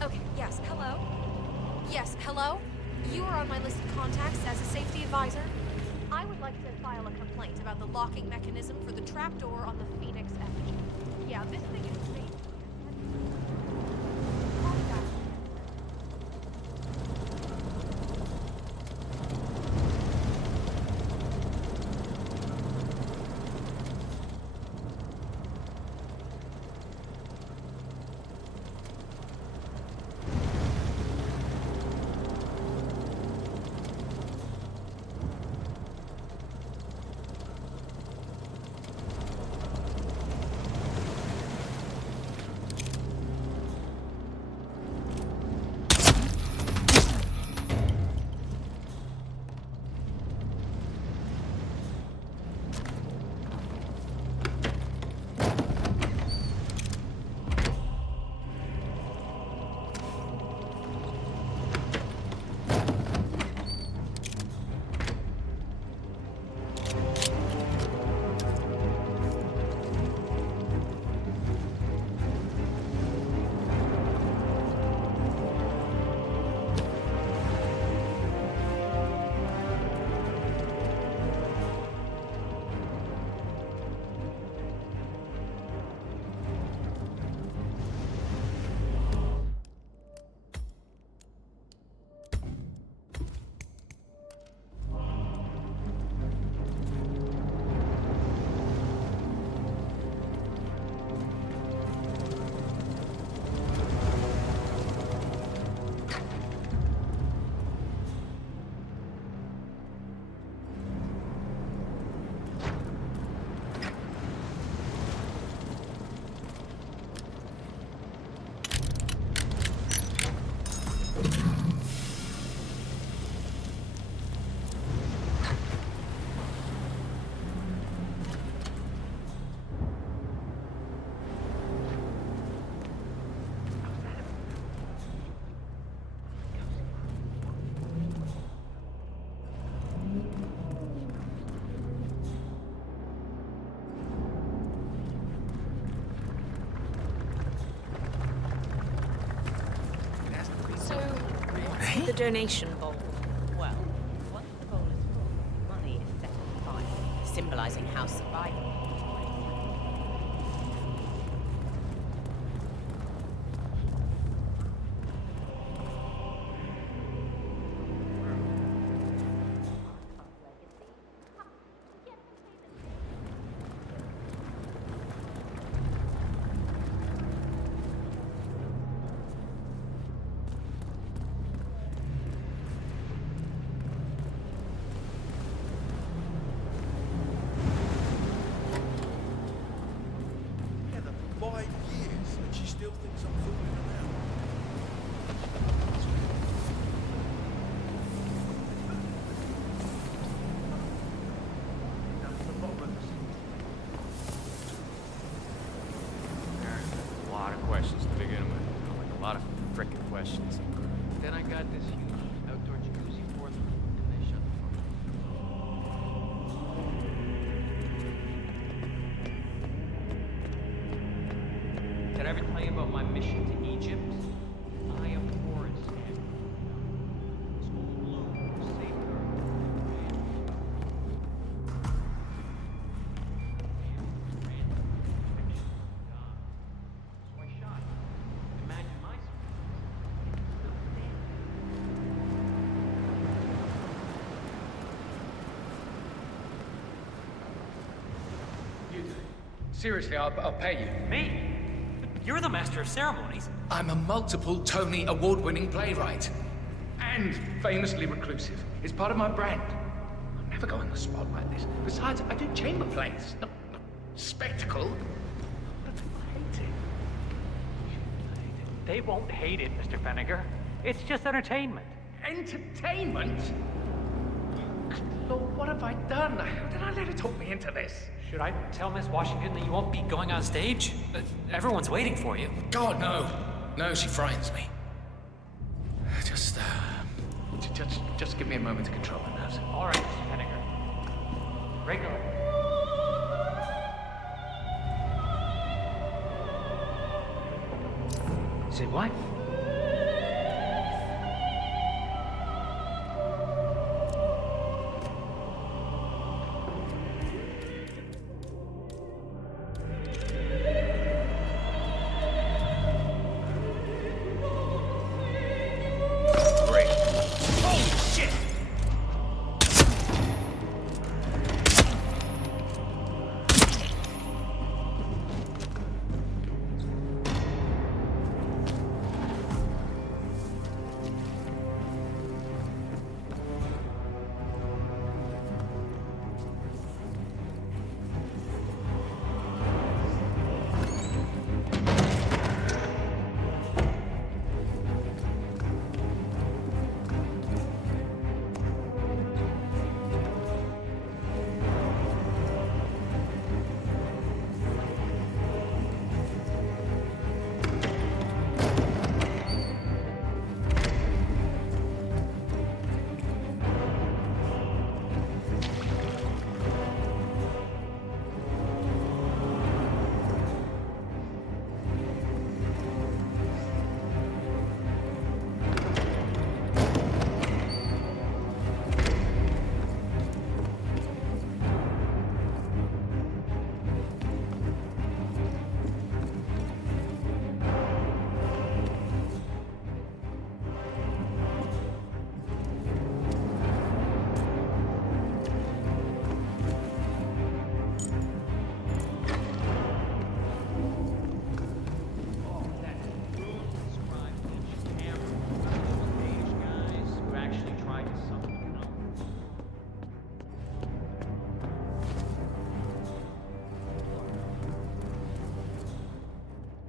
Okay, yes, hello? Yes, hello? You are on my list of contacts as a safety advisor. I would like to file a complaint about the locking mechanism for the trapdoor on the Phoenix effigy. Yeah, this thing is safe. The donation bowl. Well, once the bowl is full, money is set aside, symbolizing house survival. Questions to begin with. Like a lot of frickin' questions. Then I got this huge outdoor jacuzzi for them, and they shut the fuck up. Did I ever tell you about my mission to Egypt? I am Forrest. Seriously, I'll pay you. Me? You're the master of ceremonies. I'm a multiple Tony award-winning playwright. And famously reclusive. It's part of my brand. I'll never go on the spot like this. Besides, I do chamber plays, not spectacle. But people hate it. They won't hate it, Mr. Feniger. It's just entertainment. Entertainment? Lord, what have I done? How did I let her talk me into this? Should I tell Miss Washington that you won't be going on stage? Everyone's waiting for you. God, no. No, she frightens me. Just give me a moment to control my nerves. All right, Mr. Feniger. Regular. Say what?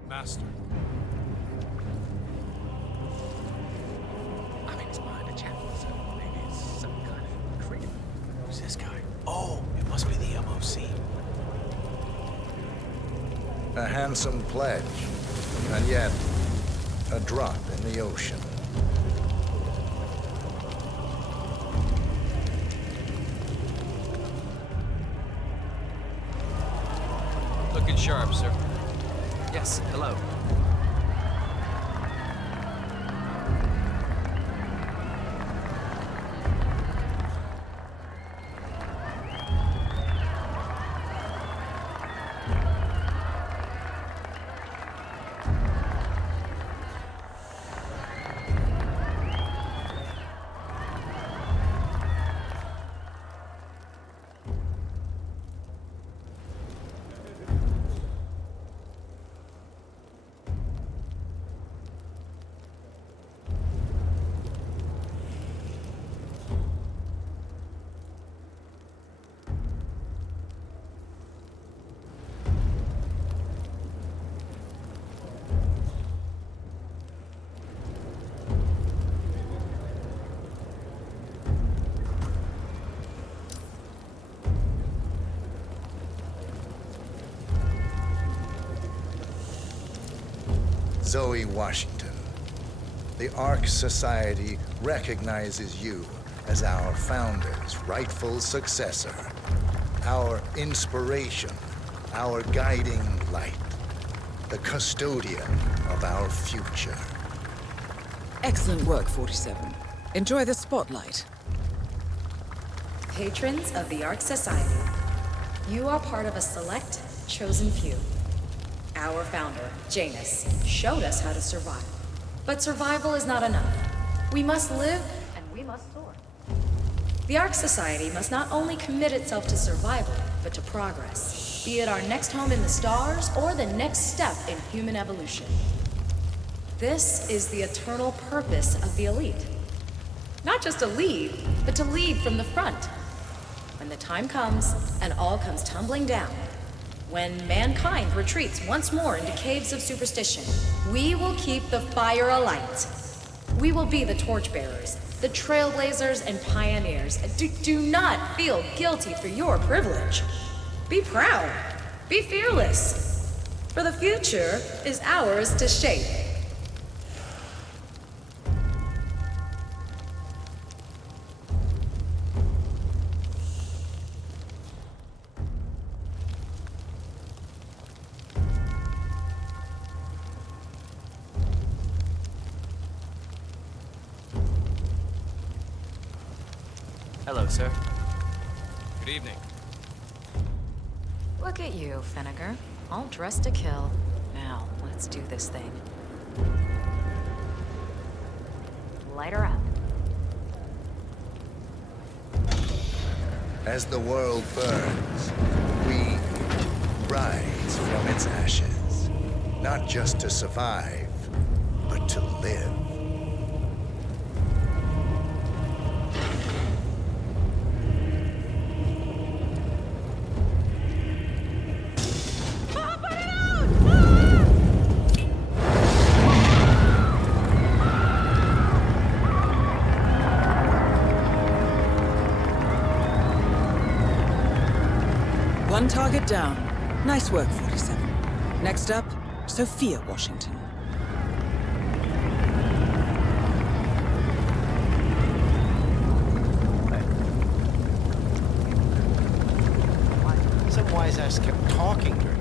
Master. I mean, it's behind a chapel, so maybe it's some kind of creative. Who's this guy? Oh, it must be the MOC. A handsome pledge, and yet a drop in the ocean. Looking sharp, sir. Yes, hello. Zoe Washington, the Ark Society recognizes you as our founder's rightful successor, our inspiration, our guiding light, the custodian of our future. Excellent work, 47. Enjoy the spotlight. Patrons of the Ark Society, you are part of a select, chosen few. Our founder, Janus, showed us how to survive. But survival is not enough. We must live, and we must soar. The Ark Society must not only commit itself to survival, but to progress. be it our next home in the stars or the next step in human evolution. This is the eternal purpose of the elite. Not just to lead, but to lead from the front. When the time comes and all comes tumbling down, when mankind retreats once more into caves of superstition, we will keep the fire alight. We will be the torchbearers, the trailblazers and pioneers. Do not feel guilty for your privilege. Be proud. Be fearless. For the future is ours to shape. Hello, sir. Good evening. Look at you, Finnegar. All dressed to kill. Now, let's do this thing. Light her up. As the world burns, we rise from its ashes. Not just to survive, but to live. One target down. Nice work, 47. Next up, Sophia Washington. Some wise ass kept talking during.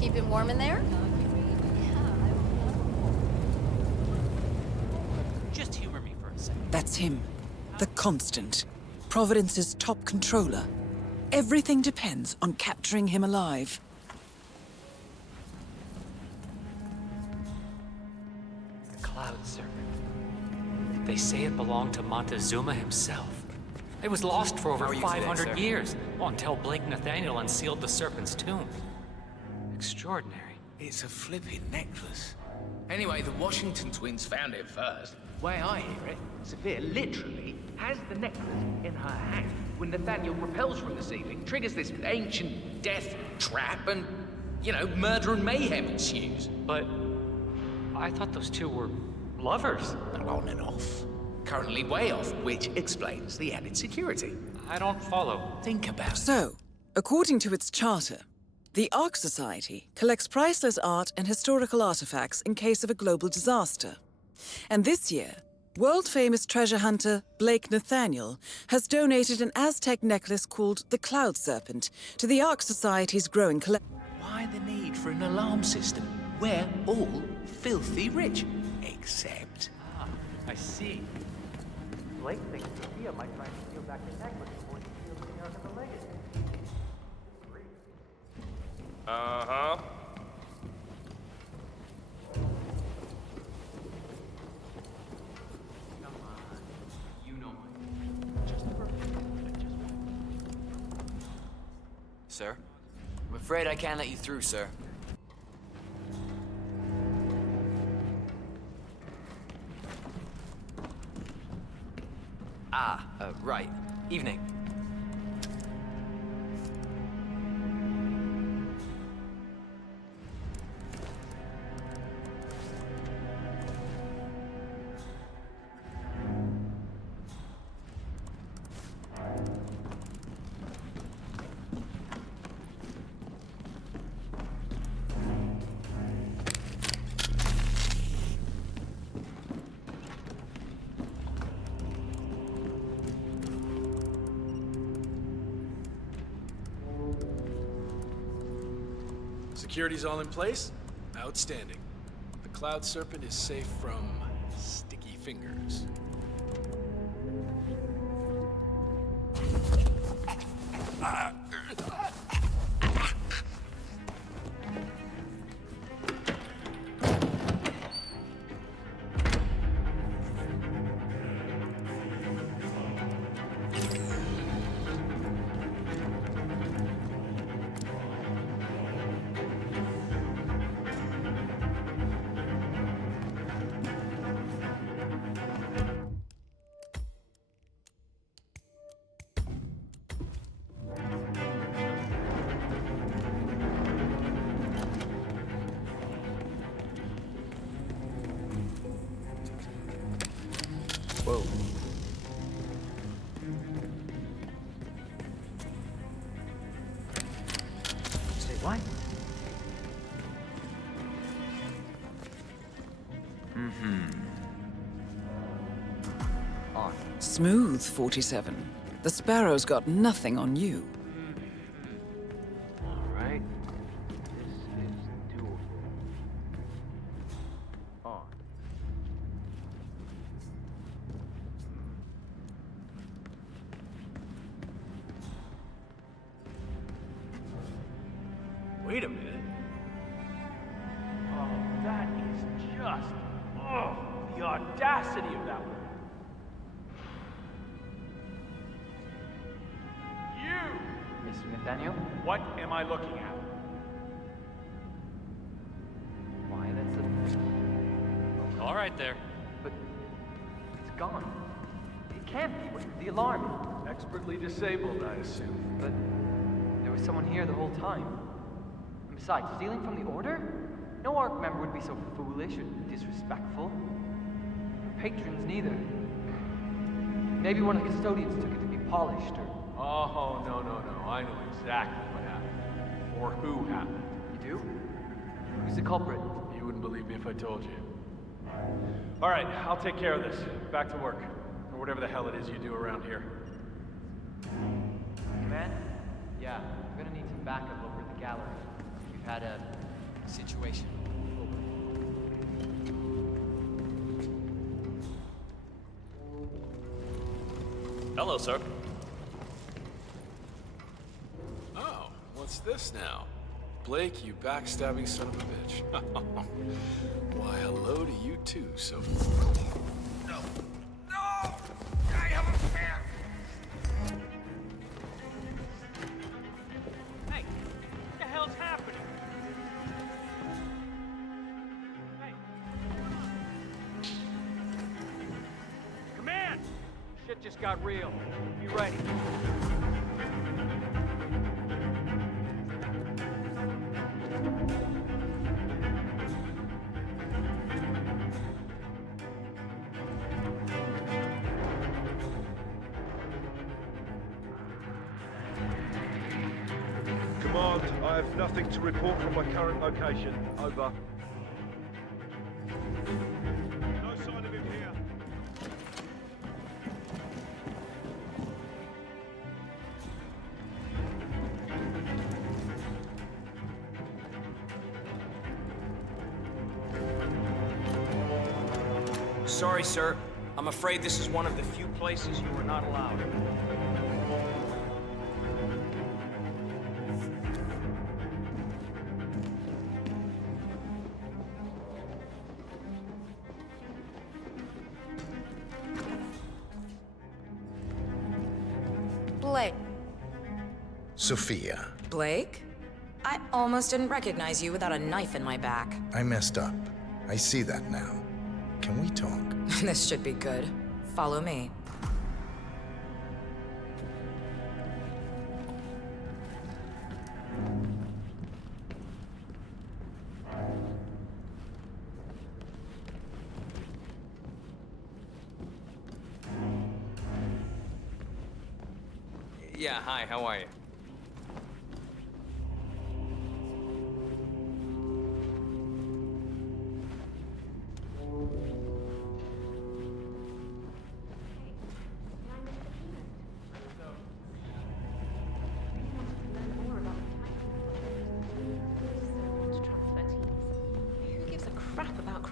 Keeping warm in there? Just humor me for a second. That's him. The Constant. Providence's top controller. Everything depends on capturing him alive. The Cloud Serpent. They say it belonged to Montezuma himself. It was lost for over 500 years, until Blake Nathaniel unsealed the Serpent's tomb. Extraordinary. It's a flipping necklace. Anyway, the Washington twins found it first. Way I hear it, Sophia literally has the necklace in her hand when Nathaniel repels from the ceiling, triggers this ancient death trap, and, you know, murder and mayhem ensues. But I thought those two were lovers. On and off. Currently way off, which explains the added security. I don't follow. Think about it. So, according to its charter, the Ark Society collects priceless art and historical artifacts in case of a global disaster. And this year, world-famous treasure hunter Blake Nathaniel has donated an Aztec necklace called the Cloud Serpent to the Ark Society's growing collection. Why the need for an alarm system? We're all filthy rich. Except... Ah, I see. Blake thinks Sophia might try to steal back the necklace before she steals the Ark of the Legacy. Uh-huh. Come on. You know my... Sir? I'm afraid I can't let you through, sir. Right. Evening. Security's all in place? Outstanding. The Cloud Serpent is safe from sticky fingers. Whoa. Say what? On. Smooth, 47. The Sparrow's got nothing on you. Alright. This is doable. On. Wait a minute. Oh, that is just... Oh, the audacity of that one. You! Mr. Nathaniel? What am I looking at? Why, that's a... All right there. But... it's gone. It can't be. What's the alarm? Expertly disabled, I assume. But... there was someone here the whole time. And besides, stealing from the Order? No ARC member would be so foolish or disrespectful. Patrons neither. Maybe one of the custodians took it to be polished, or... Oh, no. I know exactly what happened. Or who happened. You do? Who's the culprit? You wouldn't believe me if I told you. All right, I'll take care of this. Back to work. Or whatever the hell it is you do around here. Command? Yeah, we're gonna need some backup over at the gallery. We've had a... situation. Hello, sir. Oh, what's this now? Blake, you backstabbing son of a bitch. Why, hello to you too, so... No! I have a fan! Hey! What the hell's happening? Hey! Command! Shit just got real. Be ready. Command, I have nothing to report from my current location. Over. No sign of him here. Sorry, sir. I'm afraid this is one of the few places you are not allowed. Blake. Sophia, Blake? I almost didn't recognize you without a knife in my back. I messed up. I see that now. Can we talk? This should be good. Follow me. Yeah, hi, how are you?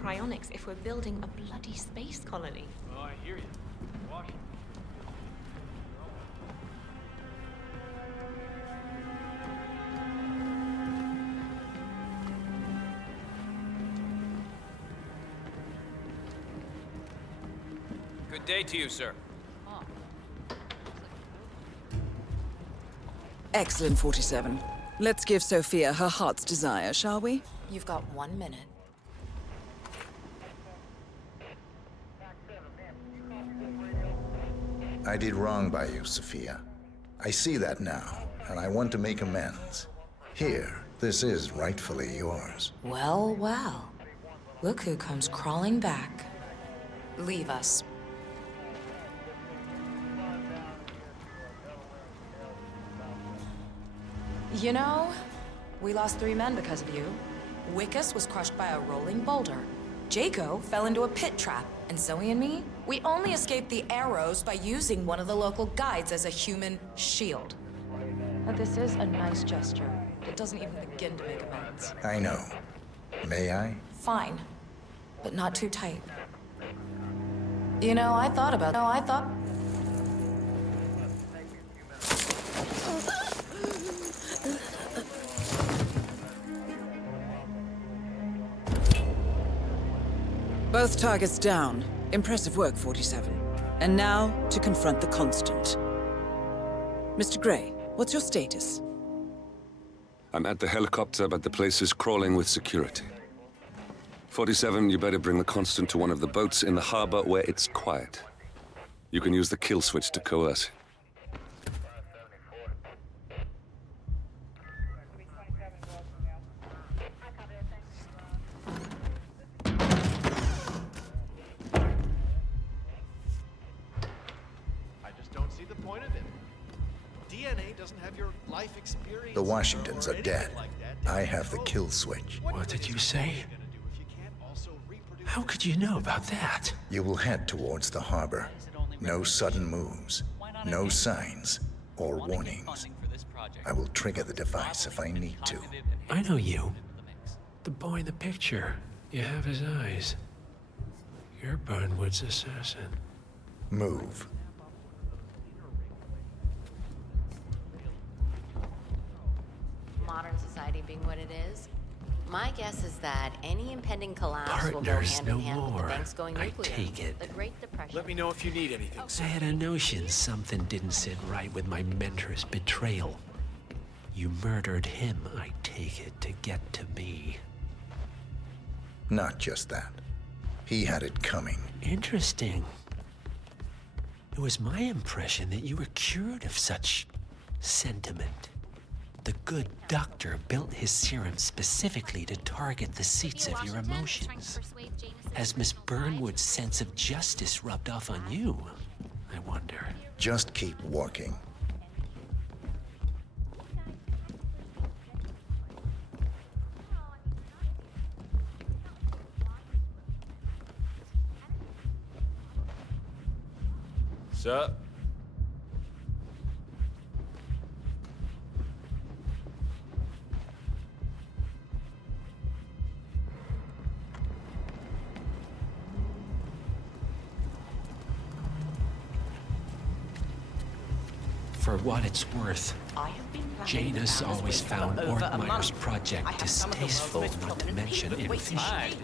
cryonics if we're building a bloody space colony. Oh, I hear you. Washington. Good day to you, sir. Excellent, 47. Let's give Sophia her heart's desire, shall we? You've got 1 minute. I did wrong by you, Sophia. I see that now, and I want to make amends. Here, this is rightfully yours. Well, well. Look who comes crawling back. Leave us. You know, we lost 3 men because of you. Wickus was crushed by a rolling boulder. Jaco fell into a pit trap. And Zoe and me, we only escaped the arrows by using one of the local guides as a human shield. But this is a nice gesture. It doesn't even begin to make amends. I know. May I? Fine. But not too tight. You know, I thought about... No, I thought... Both targets down. Impressive work, 47. And now, to confront the Constant. Mr. Gray, what's your status? I'm at the helicopter, but the place is crawling with security. 47, you better bring the Constant to one of the boats in the harbor where it's quiet. You can use the kill switch to coerce. The Washingtons are dead. I have the kill switch. What did you say? How could you know about that? You will head towards the harbor. No sudden moves, no signs or warnings. I will trigger the device if I need to. I know you. The boy in the picture. You have his eyes. You're Burnwood's assassin. Move. Modern society being what it is, my guess is that any impending collapse will go Partners hand no in hand with more. the banks going I nuclear. take it. The Great Depression. Let me know if you need anything. I had a notion something didn't sit right with my mentor's betrayal. You murdered him, I take it, to get to me. Not just that. He had it coming. Interesting. It was my impression that you were cured of such sentiment. The good doctor built his serum specifically to target the seats of your emotions. Has Miss Burnwood's sense of justice rubbed off on you, I wonder? Just keep walking. Sir? For what it's worth, Janus always found Ortmeyer's project distasteful, not to mention inefficient.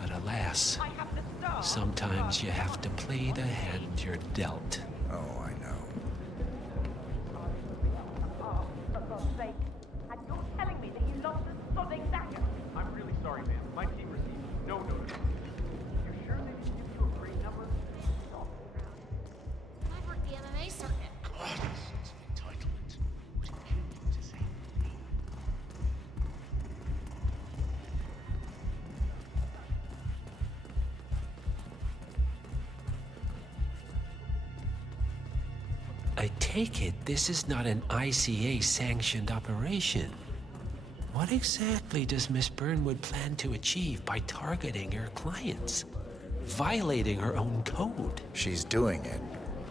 But alas, sometimes you have to play the hand you're dealt. Oh, I know. For God's sake. And you're telling me that you lost a sodding dagger? I'm really sorry, ma'am. My team received no notice. You sure they didn't give you a grade number? I work the MMA circuit. I take it this is not an ICA-sanctioned operation. What exactly does Miss Burnwood plan to achieve by targeting her clients? Violating her own code? She's doing it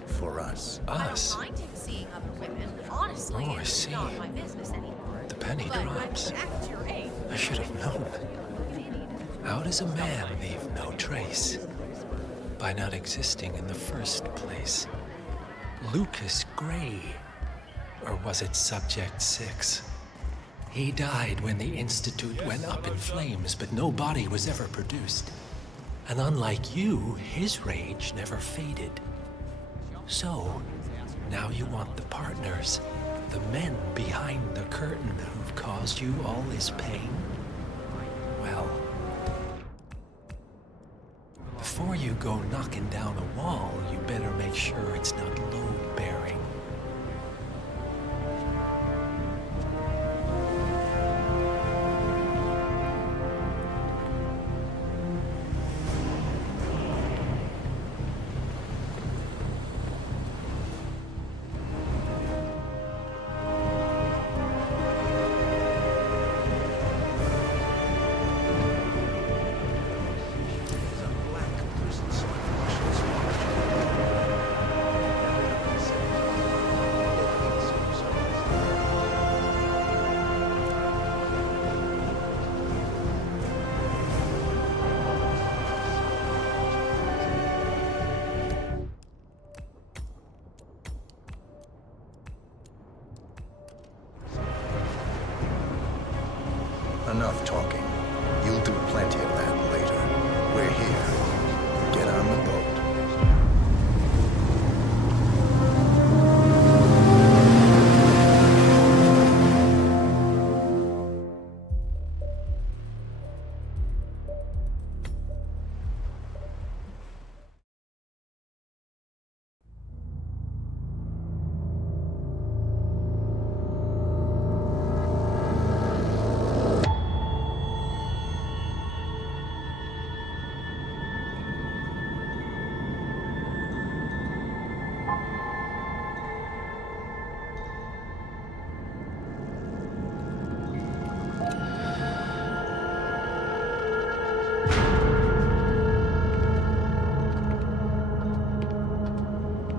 for us. Us? I don't mind him seeing other women. Honestly, Oh, I it's see. not my business anymore. The penny But drops. back to your aim. I should have known. How does a man leave no trace? By not existing in the first place. Lucas Gray. Or was it Subject 6? He died when the Institute went up in flames, but no body was ever produced. And unlike you, his rage never faded. So, now you want the partners, the men behind the curtain who've caused you all this pain? Well, before you go knocking down a wall, you better make sure it's not load-bearing. Enough talking. You'll do plenty of that later. We're here. Get on the boat.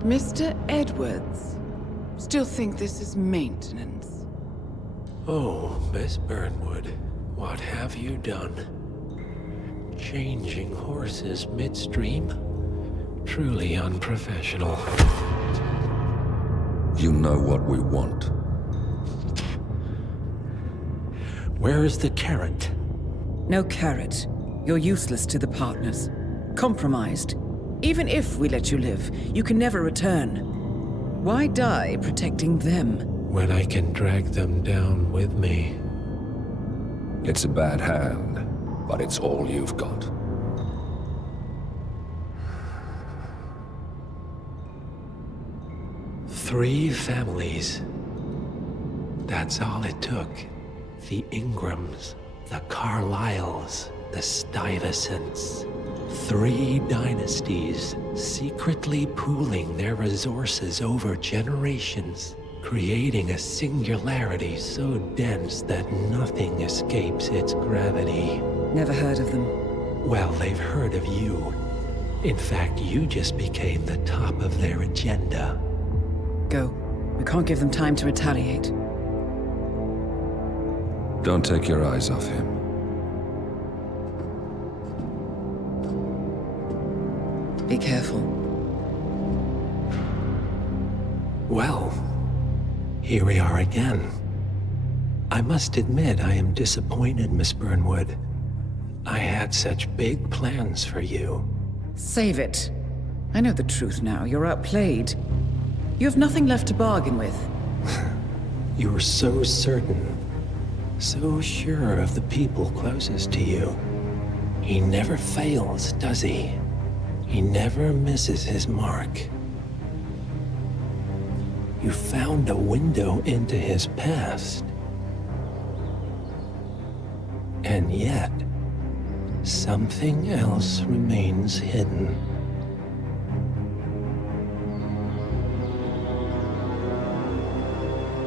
Mr. Edwards, still think this is maintenance? Oh, Miss Burnwood, what have you done? Changing horses midstream? Truly unprofessional. You know what we want. Where is the carrot? No carrot. You're useless to the partners. Compromised. Even if we let you live, you can never return. Why die protecting them? When I can drag them down with me. It's a bad hand, but it's all you've got. Three families. That's all it took. The Ingrams, the Carlyles, the Stuyvesants. 3 dynasties, secretly pooling their resources over generations, creating a singularity so dense that nothing escapes its gravity. Never heard of them. Well, they've heard of you. In fact, you just became the top of their agenda. Go. We can't give them time to retaliate. Don't take your eyes off him. Be careful. Well, here we are again. I must admit I am disappointed, Miss Burnwood. I had such big plans for you. Save it. I know the truth now. You're outplayed. You have nothing left to bargain with. You were so certain. So sure of the people closest to you. He never fails, does he? He never misses his mark. You found a window into his past. And yet, something else remains hidden.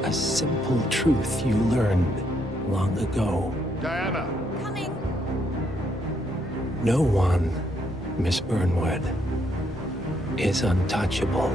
A simple truth you learned long ago. Diana! Coming! No one, Miss Burnwood, is untouchable.